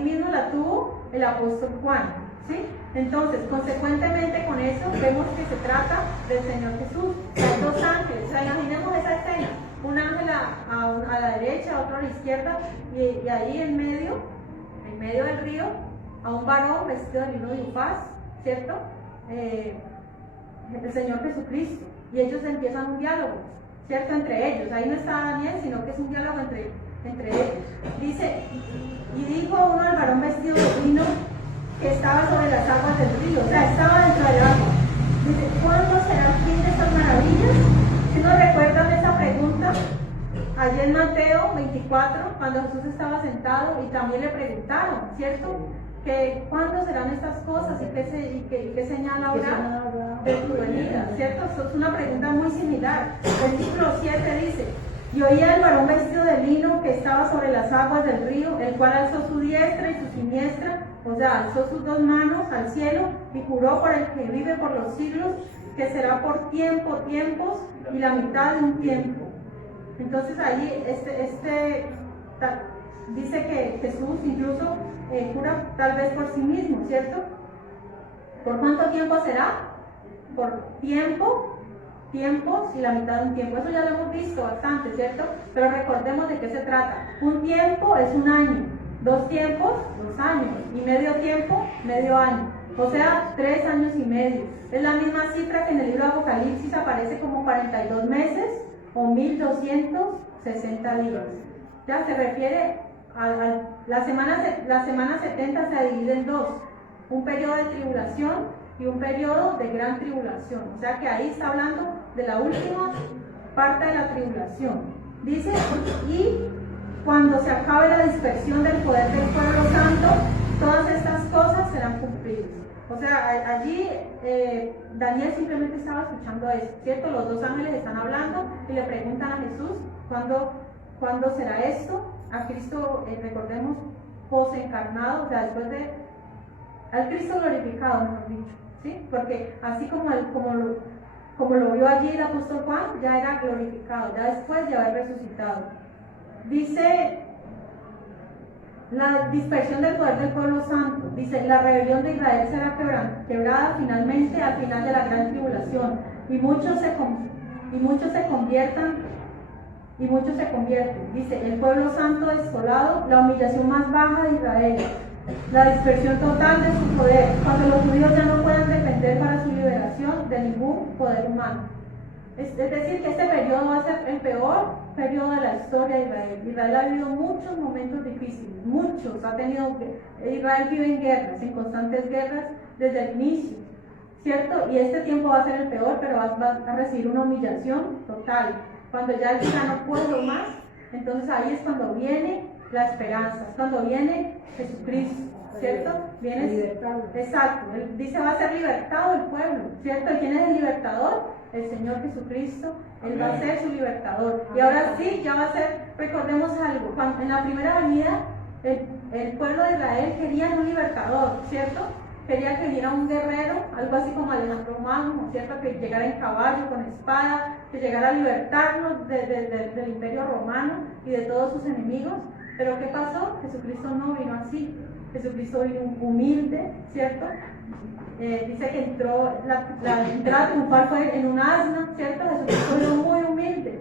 mismo la tuvo el apóstol Juan, ¿sí? Entonces, consecuentemente con eso, vemos que se trata del Señor Jesús. Hay dos ángeles, o sea, imaginemos esa escena, un ángel a la derecha, otro a la izquierda, y ahí en medio del río, a un varón vestido de lino y ufaz, ¿cierto? El Señor Jesucristo, y ellos empiezan un diálogo, ¿cierto? Entre ellos, ahí no está Daniel, sino que es un diálogo entre ellos. Dice, y dijo uno al varón vestido de lino que estaba sobre las aguas del río, o sea, estaba dentro del agua. Dice, ¿cuándo será el fin de estas maravillas? Si nos recuerdan esa pregunta allí en Mateo 24, cuando Jesús estaba sentado y también le preguntaron, ¿cierto? Que cuándo serán estas cosas y qué señal habrá de tu venida, ¿cierto? Eso es una pregunta muy similar. Versículo 7 dice: y oía el varón vestido de lino que estaba sobre las aguas del río, el cual alzó su diestra y su siniestra, o sea, alzó sus dos manos al cielo y juró por el que vive por los siglos, que será por tiempos y la mitad de un tiempo. Entonces ahí dice que Jesús incluso jura tal vez por sí mismo, ¿cierto? ¿Por cuánto tiempo será? Por tiempos y la mitad de un tiempo. Eso ya lo hemos visto bastante, ¿cierto? Pero recordemos de qué se trata. Un tiempo es un año, 2 tiempos, 2 años, y medio tiempo, medio año. O sea, 3 años y medio. Es la misma cifra que en el libro de Apocalipsis aparece como 42 meses o 1260 días. Ya se refiere la semana 70 se divide en 2, un periodo de tribulación y un periodo de gran tribulación. O sea que ahí está hablando de la última parte de la tribulación. Dice, y cuando se acabe la dispersión del poder del pueblo santo, todas estas cosas serán cumplidas. O sea, allí Daniel simplemente estaba escuchando eso, ¿cierto? Los 2 ángeles están hablando y le preguntan a Jesús cuándo será esto. A Cristo, recordemos, posencarnado, o sea, después de al Cristo glorificado, mejor dicho, ¿sí? Porque así como lo vio allí el apóstol Juan, ya era glorificado, ya después de haber resucitado. Dice la dispersión del poder del pueblo santo, dice, la rebelión de Israel será quebrada finalmente al final de la gran tribulación, y muchos se convierten. Dice, el pueblo santo desolado, la humillación más baja de Israel, la dispersión total de su poder, cuando los judíos ya no puedan depender para su liberación de ningún poder humano. Es decir, que este periodo va a ser el peor periodo de la historia de Israel. Israel ha vivido muchos momentos difíciles, muchos. Israel vive en guerras, en constantes guerras desde el inicio, ¿cierto? Y este tiempo va a ser el peor, pero va a recibir una humillación total. Cuando ya no puedo más, entonces ahí es cuando viene la esperanza, es cuando viene Jesucristo, ¿cierto? Viene libertado. Exacto, él dice va a ser libertado el pueblo, ¿cierto? ¿Y quién es el libertador? El Señor Jesucristo, Él va a ser su libertador. Y ahora sí, ya va a ser, recordemos algo, cuando en la primera venida el pueblo de Israel quería un libertador, ¿cierto? Quería que viniera un guerrero, algo así como Alejandro Magno, ¿cierto? Que llegara en caballo, con espada, que llegara a libertarnos del imperio romano y de todos sus enemigos. Pero ¿qué pasó? Jesucristo no vino así. Jesucristo vino humilde, ¿cierto? Dice que entró, la entrada triunfal fue en un asna, ¿cierto? Jesucristo vino muy humilde.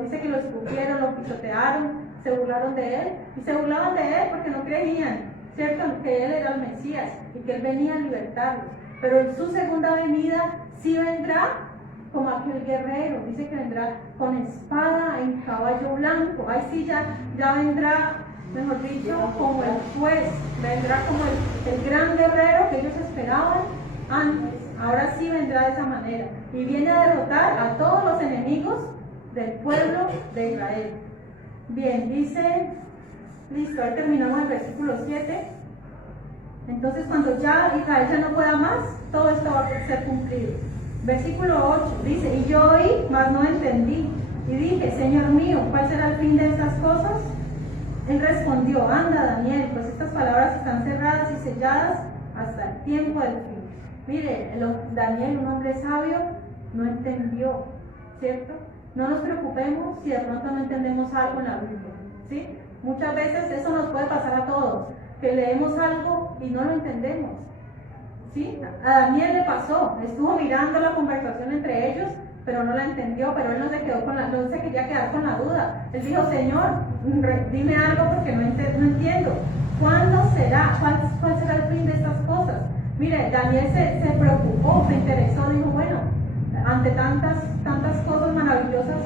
Dice que lo escupieron, lo pisotearon, se burlaron de él. Y se burlaban de él porque no creían, ¿cierto? Que él era el Mesías y que él venía a libertarlos. Pero en su segunda venida sí vendrá como aquel guerrero. Dice que vendrá con espada en caballo blanco. Ahí sí ya vendrá, mejor dicho, como el juez. Vendrá como el gran guerrero que ellos esperaban antes. Ahora sí vendrá de esa manera. Y viene a derrotar a todos los enemigos del pueblo de Israel. Bien, dice... Listo, ahí terminamos el versículo 7. Entonces, cuando ya Israel ya no pueda más, todo esto va a ser cumplido. Versículo 8 dice: y yo oí, mas no entendí. Y dije: Señor mío, ¿cuál será el fin de estas cosas? Él respondió: anda, Daniel, pues estas palabras están cerradas y selladas hasta el tiempo del fin. Mire, Daniel, un hombre sabio, no entendió, ¿cierto? No nos preocupemos si de pronto no entendemos algo en la Biblia, ¿sí? Muchas veces eso nos puede pasar a todos, que leemos algo y no lo entendemos, ¿sí? A Daniel le pasó, estuvo mirando la conversación entre ellos, pero no la entendió, pero él no se quería quedar con la duda. Él dijo: Señor, dime algo porque no entiendo. ¿Cuándo será? ¿Cuál será el fin de estas cosas? Mire, Daniel se preocupó, se interesó, dijo: bueno, ante tantas cosas maravillosas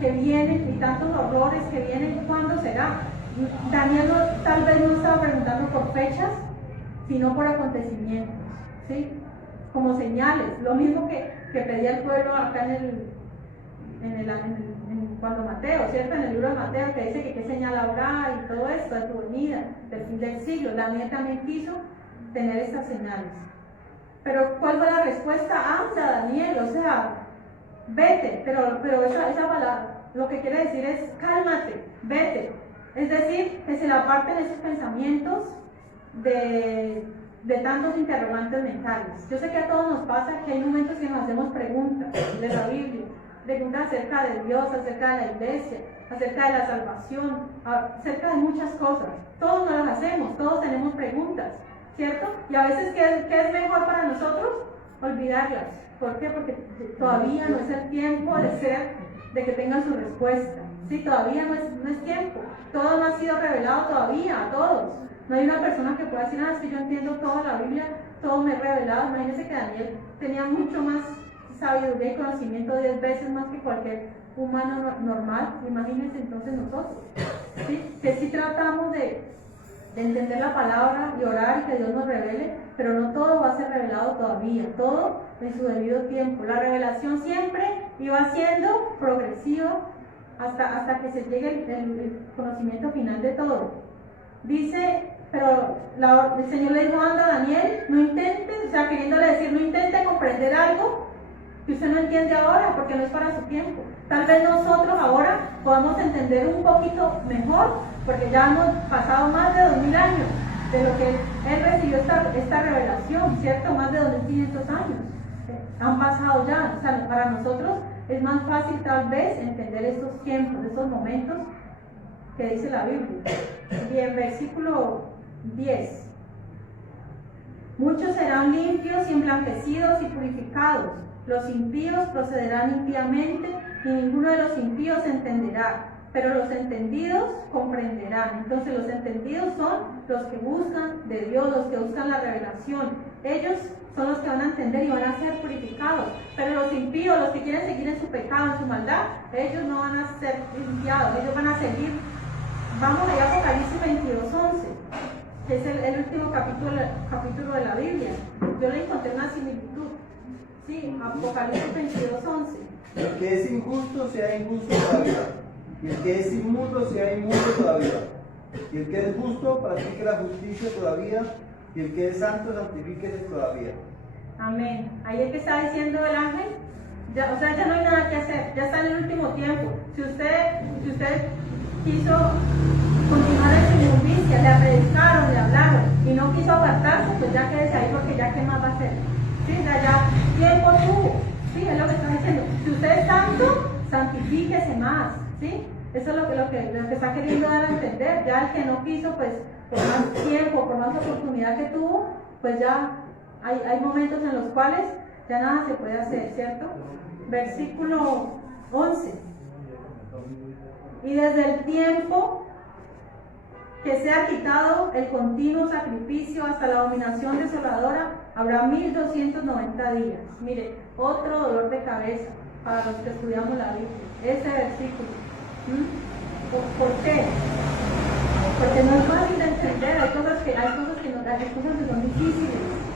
que vienen y tantos horrores que vienen, ¿cuándo será? Daniel tal vez no estaba preguntando por fechas, sino por acontecimientos, ¿sí? Como señales, lo mismo que pedía el pueblo acá cuando Mateo, ¿cierto? En el libro de Mateo que dice que qué señal habrá y todo esto de tu venida, del fin del siglo. Daniel también quiso tener estas señales. Pero ¿cuál fue la respuesta? Anda, Daniel, o sea, vete, pero esa palabra lo que quiere decir es cálmate, vete. Es decir, que se le aparten esos pensamientos de tantos interrogantes mentales. Yo sé que a todos nos pasa que hay momentos que nos hacemos preguntas de la Biblia, preguntas acerca de Dios, acerca de la iglesia, acerca de la salvación, acerca de muchas cosas. Todos nos las hacemos, todos tenemos preguntas, ¿cierto? Y a veces, ¿qué es mejor para nosotros? Olvidarlas. ¿Por qué? Porque todavía no es el tiempo de que tengan su respuesta. Sí, todavía no es tiempo. Todo no ha sido revelado todavía a todos. No hay una persona que pueda decir, es que yo entiendo toda la Biblia, todo me he revelado. Imagínense que Daniel tenía mucho más sabiduría y conocimiento, 10 veces más que cualquier humano normal. Imagínense entonces nosotros, ¿sí? Que sí tratamos de entender la palabra y orar y que Dios nos revele, pero no todo va a ser revelado todavía, todo en su debido tiempo. La revelación siempre iba siendo progresiva hasta que se llegue el conocimiento final de todo. Dice, pero el Señor le dijo, anda Daniel, no intente, o sea, queriéndole decir, no intente comprender algo que usted no entiende ahora, porque no es para su tiempo. Tal vez nosotros ahora podamos entender un poquito mejor, porque ya hemos pasado más de 2000 años de lo que Él recibió esta revelación, ¿cierto? Más de 2500 años. Han pasado ya, o sea, para nosotros es más fácil tal vez entender estos tiempos, estos momentos que dice la Biblia. Bien, versículo 10. Muchos serán limpios y emblanquecidos y purificados. Los impíos procederán impíamente y ninguno de los impíos entenderá, pero los entendidos comprenderán. Entonces los entendidos son los que buscan de Dios, los que buscan la revelación. Ellos son los que van a entender y van a ser purificados. Pero los impíos, los que quieren seguir en su pecado, en su maldad, ellos no van a ser limpiados, ellos van a seguir. Vamos a Apocalipsis 22:11, que es el último capítulo de la Biblia. Yo le encontré una similitud. Sí, Apocalipsis 22:11. El que es injusto sea injusto todavía, y el que es inmundo sea inmundo todavía, y el que es justo practique la justicia todavía, y el que es santo santifíquese todavía. Amén. Ahí es que está diciendo el ángel, ya, o sea, ya no hay nada que hacer, ya está en el último tiempo. Si usted quiso continuar en su inmundicia, le predicaron, le hablaron y no quiso apartarse, pues ya quédese ahí porque ya qué más va a hacer. Sí, ya tiempo tuvo. Sí, es lo que está diciendo. Si usted es santo, santifíquese más. ¿Sí? Eso es lo que está queriendo dar a entender. Ya el que no quiso, pues por más tiempo, por más oportunidad que tuvo, pues ya hay momentos en los cuales ya nada se puede hacer, ¿cierto? Versículo 11. Y desde el tiempo que sea quitado el continuo sacrificio hasta la abominación desoladora, habrá 1290 días. Mire, otro dolor de cabeza para los que estudiamos la Biblia, este versículo. ¿Por qué? Porque no es fácil de entender, hay cosas que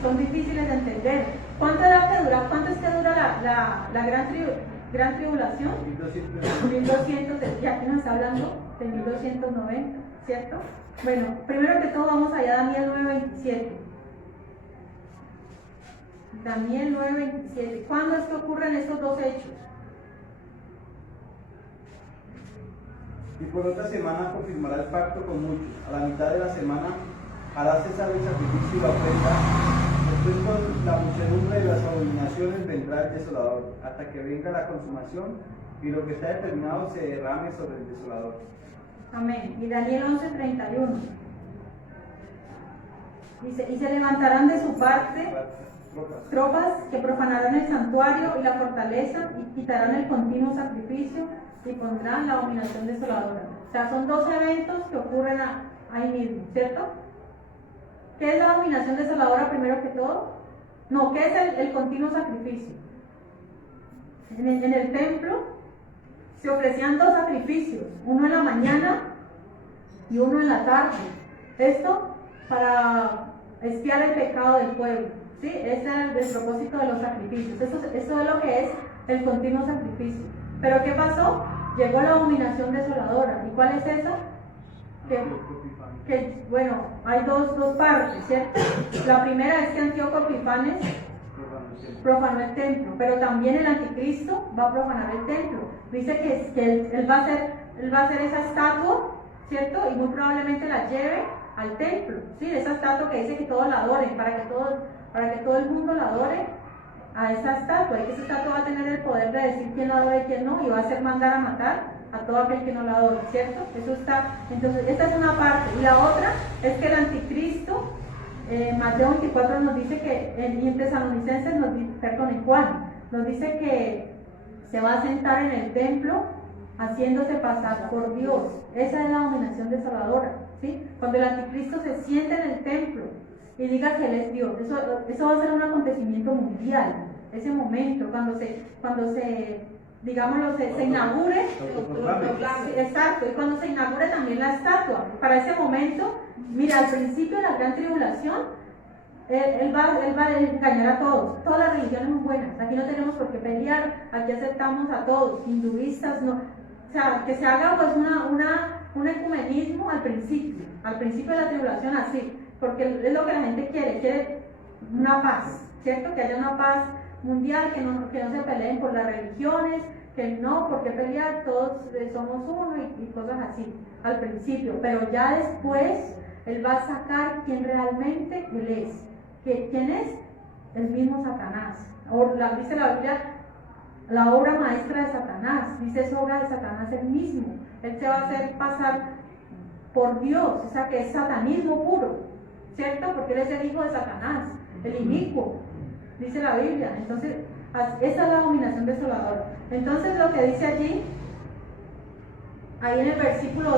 son difíciles de entender. ¿Cuánto es que dura la gran tribulación? 1200, y aquí nos está hablando de 1290, ¿cierto? Bueno, primero que todo vamos allá a Daniel 9:27. Daniel 9:27. ¿Cuándo es que ocurren estos dos hechos? Y por otra semana confirmará el pacto con muchos. A la mitad de la semana hará cesar el sacrificio y la ofrenda. Después con la muchedumbre de las abominaciones vendrá el desolador, hasta que venga la consumación y lo que está determinado se derrame sobre el desolador. Amén. Y Daniel 11:31. Dice, y se levantarán de su parte tropas que profanarán el santuario y la fortaleza y quitarán el continuo sacrificio y pondrán la abominación desoladora. O sea, son dos eventos que ocurren ahí mismo, ¿cierto? ¿Qué es la abominación desoladora primero que todo? No, ¿qué es el continuo sacrificio? En el templo se ofrecían dos sacrificios, uno en la mañana y uno en la tarde. Esto para expiar el pecado del pueblo, ¿sí? Ese era el propósito de los sacrificios. Eso es lo que es el continuo sacrificio. Pero ¿qué pasó? llegó la abominación desoladora. ¿Y cuál es esa? Bueno, hay dos partes, ¿cierto? La primera es que Antíoco Epifanes profanó el templo, pero también el anticristo va a profanar el templo. Dice que él va a hacer esa estatua, ¿cierto? Y muy probablemente la lleve al templo, ¿sí? Esa estatua que dice que todos la adoren, para que todo el mundo la adore a esa estatua, y que esa estatua va a tener el poder de decir quién la adora y quién no, y va a hacer mandar a matar a todo aquel que no la adore, ¿cierto? Eso está, entonces esta es una parte, y la otra es que el anticristo, Mateo 24 nos dice que, y en Tesalonicenses nos dice, perdón, en Juan, nos dice que se va a sentar en el templo haciéndose pasar por Dios. Esa es la abominación desoladora, ¿sí? Cuando el anticristo se siente en el templo y diga que él es Dios, eso va a ser un acontecimiento mundial, ese momento, cuando se digámoslo, se inaugure, exacto, y cuando se inaugure también la estatua. Para ese momento, mira, al principio de la gran tribulación, él va a engañar a todos. Todas las religiones son buenas, aquí no tenemos por qué pelear, aquí aceptamos a todos, hinduistas, no. O sea, que se haga pues un ecumenismo al principio de la tribulación, así, porque es lo que la gente quiere una paz, ¿cierto? Que haya una paz mundial, que no se peleen por las religiones, que no, porque pelear, todos somos uno y cosas así, al principio, pero ya después él va a sacar quién realmente él es. ¿Quién es? El mismo Satanás. Dice la Biblia, la obra maestra de Satanás, dice es obra de Satanás el mismo. Él se va a hacer pasar por Dios, o sea que es satanismo puro, ¿cierto? Porque él es el hijo de Satanás, el inicuo, dice la Biblia. Entonces, esa es la abominación desoladora. Entonces, lo que dice allí, ahí en el versículo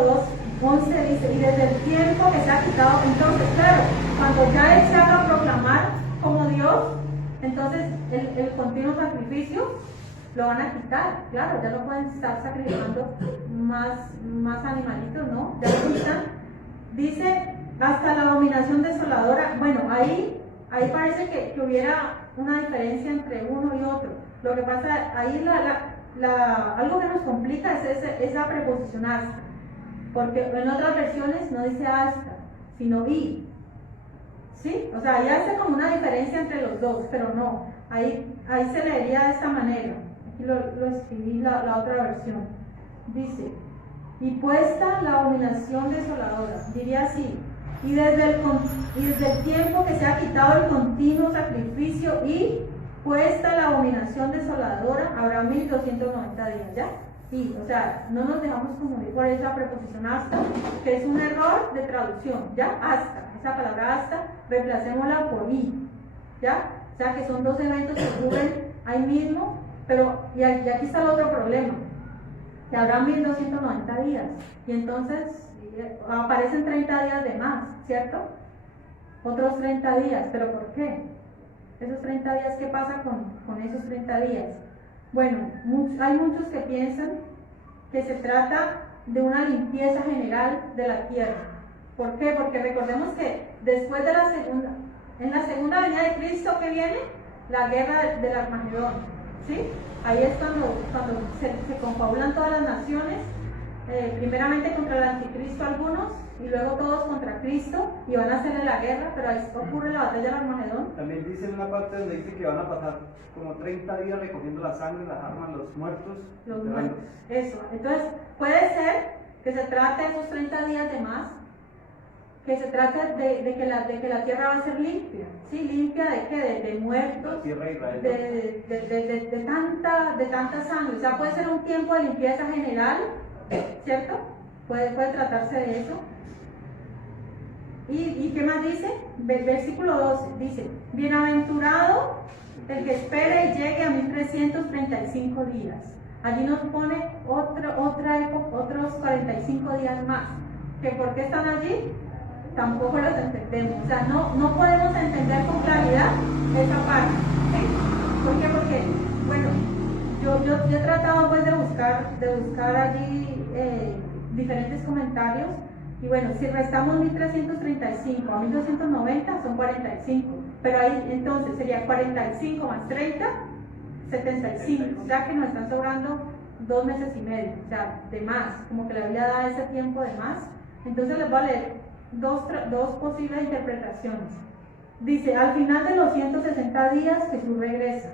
2:11 dice, y desde el tiempo que se ha quitado, entonces, claro, cuando ya él se haga proclamar como Dios, entonces el continuo sacrificio lo van a quitar, claro, ya no pueden estar sacrificando más animalitos, ¿no? Ya lo quitan. Dice, hasta la abominación desoladora. Bueno, ahí parece que hubiera una diferencia entre uno y otro. Lo que pasa, ahí algo que nos complica es la preposición hasta, porque en otras versiones no dice hasta, sino y, ¿sí? O sea, ahí hace como una diferencia entre los dos, pero no, ahí se leería de esta manera. Aquí lo escribí la otra versión. Dice, y puesta la abominación desoladora, diría así, y desde el tiempo que se ha quitado el continuo sacrificio y puesta la abominación desoladora, habrá 1290 días, ¿ya? Y, o sea, no nos dejamos confundir por esa preposición hasta, que es un error de traducción, ¿ya? Hasta, esa palabra hasta, reemplacémosla por y, ¿ya? O sea, que son dos eventos que ocurren ahí mismo, pero, y aquí está el otro problema, que habrá 1290 días, y entonces aparecen 30 días de más, ¿cierto? Otros 30 días, ¿pero por qué? Esos 30 días, ¿qué pasa con esos 30 días? Bueno, hay muchos que piensan que se trata de una limpieza general de la tierra. ¿Por qué? Porque recordemos que después de en la segunda venida de Cristo que viene, la guerra del Armagedón, ¿sí? Ahí es cuando se confabulan todas las naciones, primeramente contra el anticristo algunos, y luego todos contra Cristo, y van a hacerle la guerra, pero ahí ocurre la batalla del Armagedón. También dice en una parte donde dice que van a pasar como 30 días recogiendo la sangre, las armas, los muertos. Eso, entonces puede ser que se trate de esos 30 días de más, que se trate de que la tierra va a ser limpia, ¿sí? ¿Limpia de qué? De muertos, de tanta sangre. O sea, puede ser un tiempo de limpieza general, ¿cierto? Puede tratarse de eso. ¿Y qué más dice? Versículo 2 dice, bienaventurado el que espere y llegue a 1335 días. Allí nos pone otra época, otros 45 días más. ¿Que por qué están allí? Tampoco los entendemos. O sea, no podemos entender con claridad esa parte, ¿sí? ¿Por qué? Porque, bueno, yo he tratado pues de buscar allí diferentes comentarios, y bueno, si restamos 1335 a 1290 son 45, pero ahí entonces sería 45 más 30, 75, ya que nos están sobrando 2 meses y medio, o sea, de más, como que la Biblia da ese tiempo de más. Entonces les voy a leer dos posibles interpretaciones. Dice, al final de los 160 días Jesús regresa.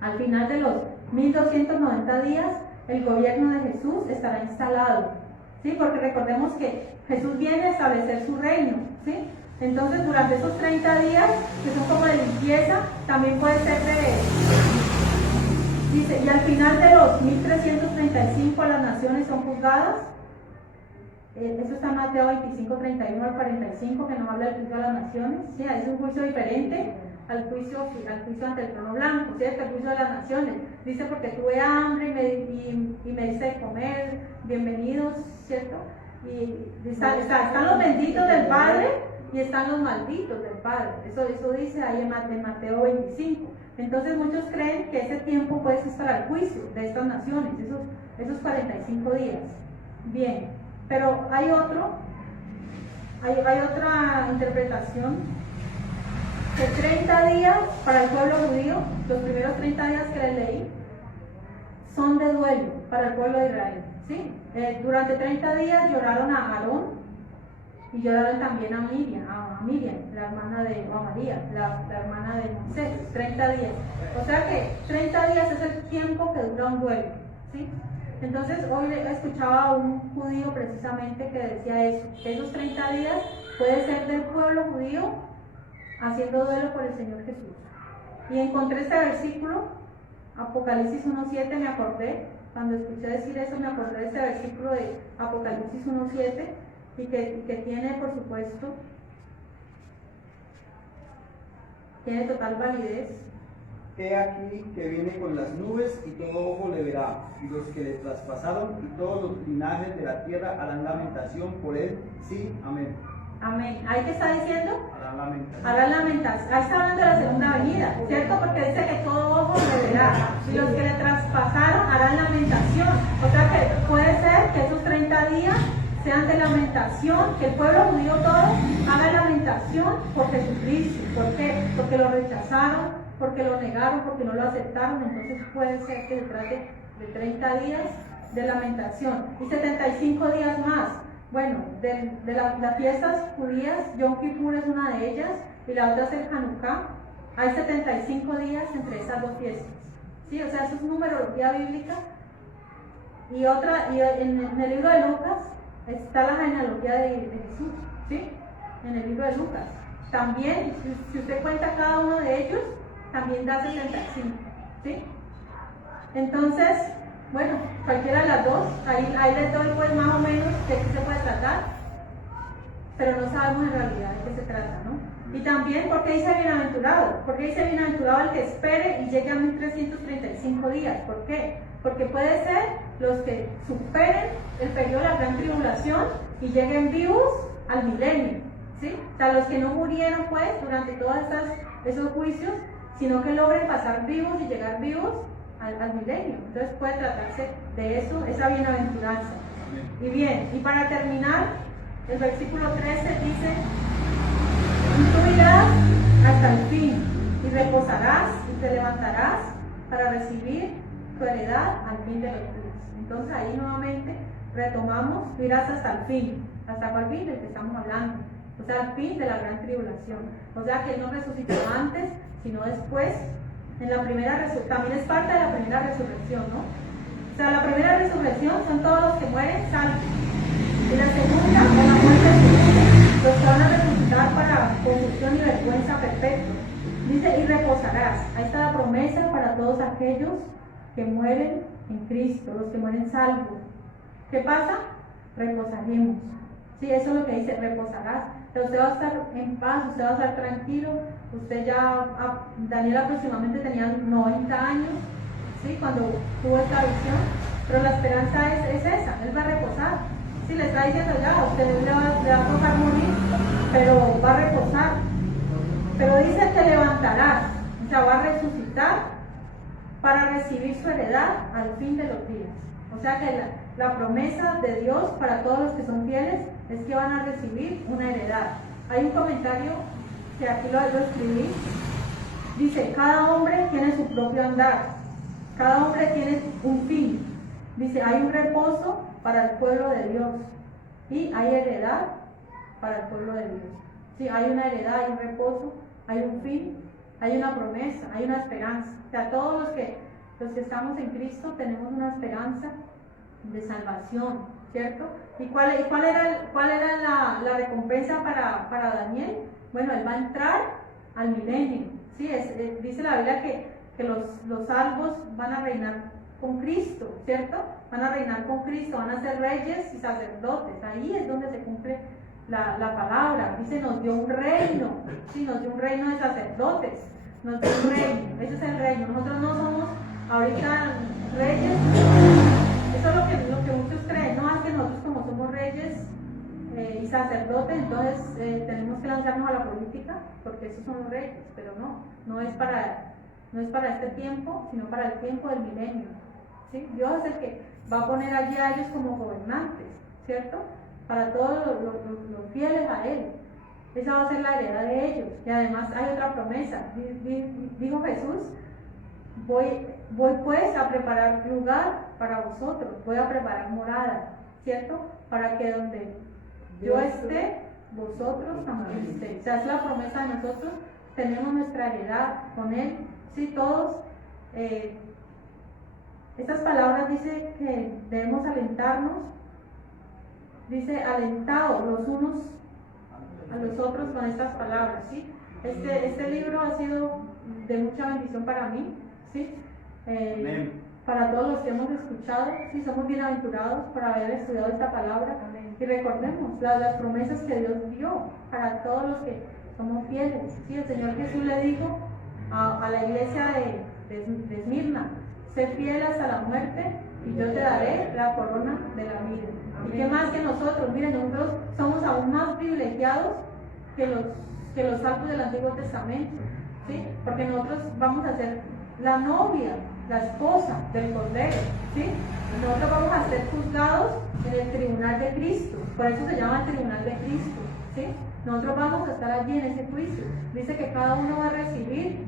Al final de los 1290 días el gobierno de Jesús estará instalado, ¿sí? Porque recordemos que Jesús viene a establecer su reino, ¿sí? Entonces durante esos 30 días, que son como de limpieza, también puede ser dice, y al final de los 1335 las naciones son juzgadas. Eso está en Mateo 25, 31 al 45, que nos habla del juicio de las naciones. ¿Sí? Es un juicio diferente al juicio ante el trono blanco, ¿cierto? El juicio de las naciones. Dice, porque tuve hambre y me diste de comer, bienvenidos, ¿cierto? Y están los benditos del Padre y están los malditos del Padre. Eso dice ahí en Mateo 25. Entonces muchos creen que ese tiempo puede ser para el juicio de estas naciones, esos 45 días. Bien, pero hay otra interpretación, que 30 días para el pueblo judío, los primeros 30 días que les leí, son de duelo para el pueblo de Israel. ¿Sí? Durante 30 días lloraron a Aarón y lloraron también a Miriam, la hermana de María, la hermana de Moisés, 30 días. O sea que 30 días es el tiempo que dura un duelo. ¿Sí? Entonces hoy escuchaba a un judío precisamente que decía eso, que esos 30 días puede ser del pueblo judío haciendo duelo por el Señor Jesús. Y encontré este versículo, Apocalipsis 1.7, me acordé, cuando escuché decir eso me acordé de este versículo de Apocalipsis 1.7, y que tiene, por supuesto, tiene total validez. He aquí que viene con las nubes y todo ojo le verá, y los que le traspasaron y todos los linajes de la tierra harán lamentación por él. Sí, amén. Amén. ¿Ahí qué está diciendo? Harán lamentación. Harán lamentación. Ahí está hablando de la segunda venida, ¿cierto? Porque dice que todo ojo le verá, y los que le traspasaron harán lamentación. O sea que puede ser que esos 30 días sean de lamentación, que el pueblo judío todo haga lamentación por Jesucristo. ¿Por qué? Porque lo rechazaron, porque lo negaron, porque no lo aceptaron. Entonces puede ser que se trate de 30 días de lamentación y 75 días más. Bueno, de las fiestas judías, Yom Kippur es una de ellas y la otra es el Hanukkah. Hay 75 días entre esas dos fiestas. ¿Sí? O sea, eso es numerología bíblica. Y en el libro de Lucas está la genealogía de Jesús. ¿Sí? En el libro de Lucas. También, si usted cuenta cada uno de ellos, también da 75, ¿sí? Entonces, bueno, cualquiera de las dos, ahí les doy pues más o menos de qué se puede tratar, pero no sabemos en realidad de qué se trata, ¿no? Y también, ¿por qué dice bienaventurado? ¿Por qué dice bienaventurado el que espere y llegue a 1335 días? ¿Por qué? Porque puede ser los que superen el periodo de la gran tribulación y lleguen vivos al milenio, ¿sí? O sea, los que no murieron pues durante todos esos juicios, sino que logren pasar vivos y llegar vivos al milenio. Entonces puede tratarse de eso, esa bienaventuranza. Y bien, y para terminar, el versículo 13 dice, y tú irás hasta el fin, y reposarás y te levantarás para recibir tu heredad al fin de los días. Entonces ahí nuevamente retomamos, tú irás hasta el fin. ¿Hasta cuál fin? Del que estamos hablando. O sea, al fin de la gran tribulación. O sea que él no resucitó antes, sino después, en la primera resurrección. También es parte de la primera resurrección, ¿no? O sea, la primera resurrección son todos los que mueren salvos. Y la segunda, con la muerte segunda, los que van a resucitar para confusión y vergüenza perpetua. Dice, y reposarás. Ahí está la promesa para todos aquellos que mueren en Cristo, los que mueren salvos. ¿Qué pasa? Reposaremos. Sí, eso es lo que dice, reposarás. Pero usted va a estar en paz, usted va a estar tranquilo. Usted ya, Daniel aproximadamente tenía 90 años, ¿sí? Cuando tuvo esta visión. Pero la esperanza es esa, él va a reposar. Sí, le está diciendo ya, a usted le va a tocar morir, pero va a reposar. Pero dice que levantarás, o sea, va a resucitar para recibir su heredad al fin de los días. O sea que la promesa de Dios para todos los que son fieles es que van a recibir una heredad. Hay un comentario que aquí lo escribí. Dice, cada hombre tiene su propio andar, cada hombre tiene un fin. Dice, hay un reposo para el pueblo de Dios y hay heredad para el pueblo de Dios. Sí, hay una heredad, hay un reposo, hay un fin, hay una promesa, hay una esperanza. O sea, todos los que estamos en Cristo tenemos una esperanza de salvación, ¿cierto? ¿Y cuál era la recompensa para Daniel? Bueno, él va a entrar al milenio. ¿Sí? Dice la Biblia que los salvos van a reinar con Cristo, ¿cierto? Van a reinar con Cristo, van a ser reyes y sacerdotes. Ahí es donde se cumple la palabra. Dice, nos dio un reino, sí, nos dio un reino de sacerdotes, nos dio un reino, ese es el reino. Nosotros no somos ahorita reyes, eso es lo que muchos creen, no es que nosotros como somos reyes y sacerdotes, entonces tenemos que lanzarnos a la política, porque esos son los reyes, pero no es para este tiempo, sino para el tiempo del milenio. ¿Sí? Dios es el que va a poner allí a ellos como gobernantes, ¿cierto? Para todos los fieles a Él. Esa va a ser la heredad de ellos. Y además hay otra promesa. Dijo Jesús, voy pues a preparar lugar para vosotros, voy a preparar morada, ¿cierto? Para que donde yo esté, vosotros también estéis. O sea, es la promesa de nosotros, tenemos nuestra heredad con Él, ¿sí? Todos. Estas palabras dice que debemos alentarnos, dice alentados los unos a los otros con estas palabras, ¿sí? Este libro ha sido de mucha bendición para mí, ¿sí? Para todos los que hemos escuchado, ¿sí? Somos bienaventurados por haber estudiado esta palabra. Y recordemos las promesas que Dios dio para todos los que somos fieles, ¿sí? El Señor Jesús le dijo a la iglesia de Esmirna, sé fiel hasta la muerte y yo te daré la corona de la vida. Amén. ¿Y qué más que nosotros? Miren, nosotros somos aún más privilegiados que los salvos del Antiguo Testamento, ¿sí? Porque nosotros vamos a ser la novia, la esposa del Cordero, ¿sí? Nosotros vamos a ser juzgados en el tribunal de Cristo, por eso se llama el tribunal de Cristo, ¿sí? Nosotros vamos a estar allí en ese juicio. Dice que cada uno va a recibir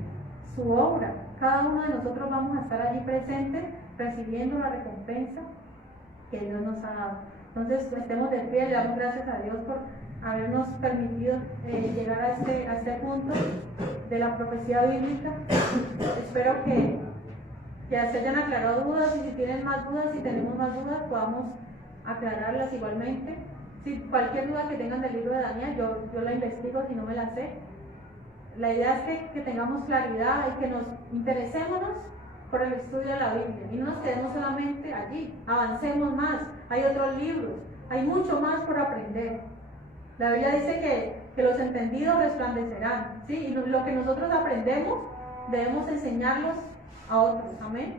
su obra. Cada uno de nosotros vamos a estar allí presentes recibiendo la recompensa que Dios nos ha dado. Entonces, estemos de pie, le damos gracias a Dios por habernos permitido llegar a este punto de la profecía bíblica. Espero que se hayan aclarado dudas, y si tienen más dudas, si tenemos más dudas, podamos aclararlas igualmente. Si cualquier duda que tengan del libro de Daniel, yo la investigo si no me la sé. La idea es que tengamos claridad y que nos interesemos por el estudio de la Biblia y no nos quedemos solamente allí, avancemos más. Hay otros libros, hay mucho más por aprender. La Biblia dice que los entendidos resplandecerán, ¿sí? Y lo que nosotros aprendemos debemos enseñarlos a otros, amén.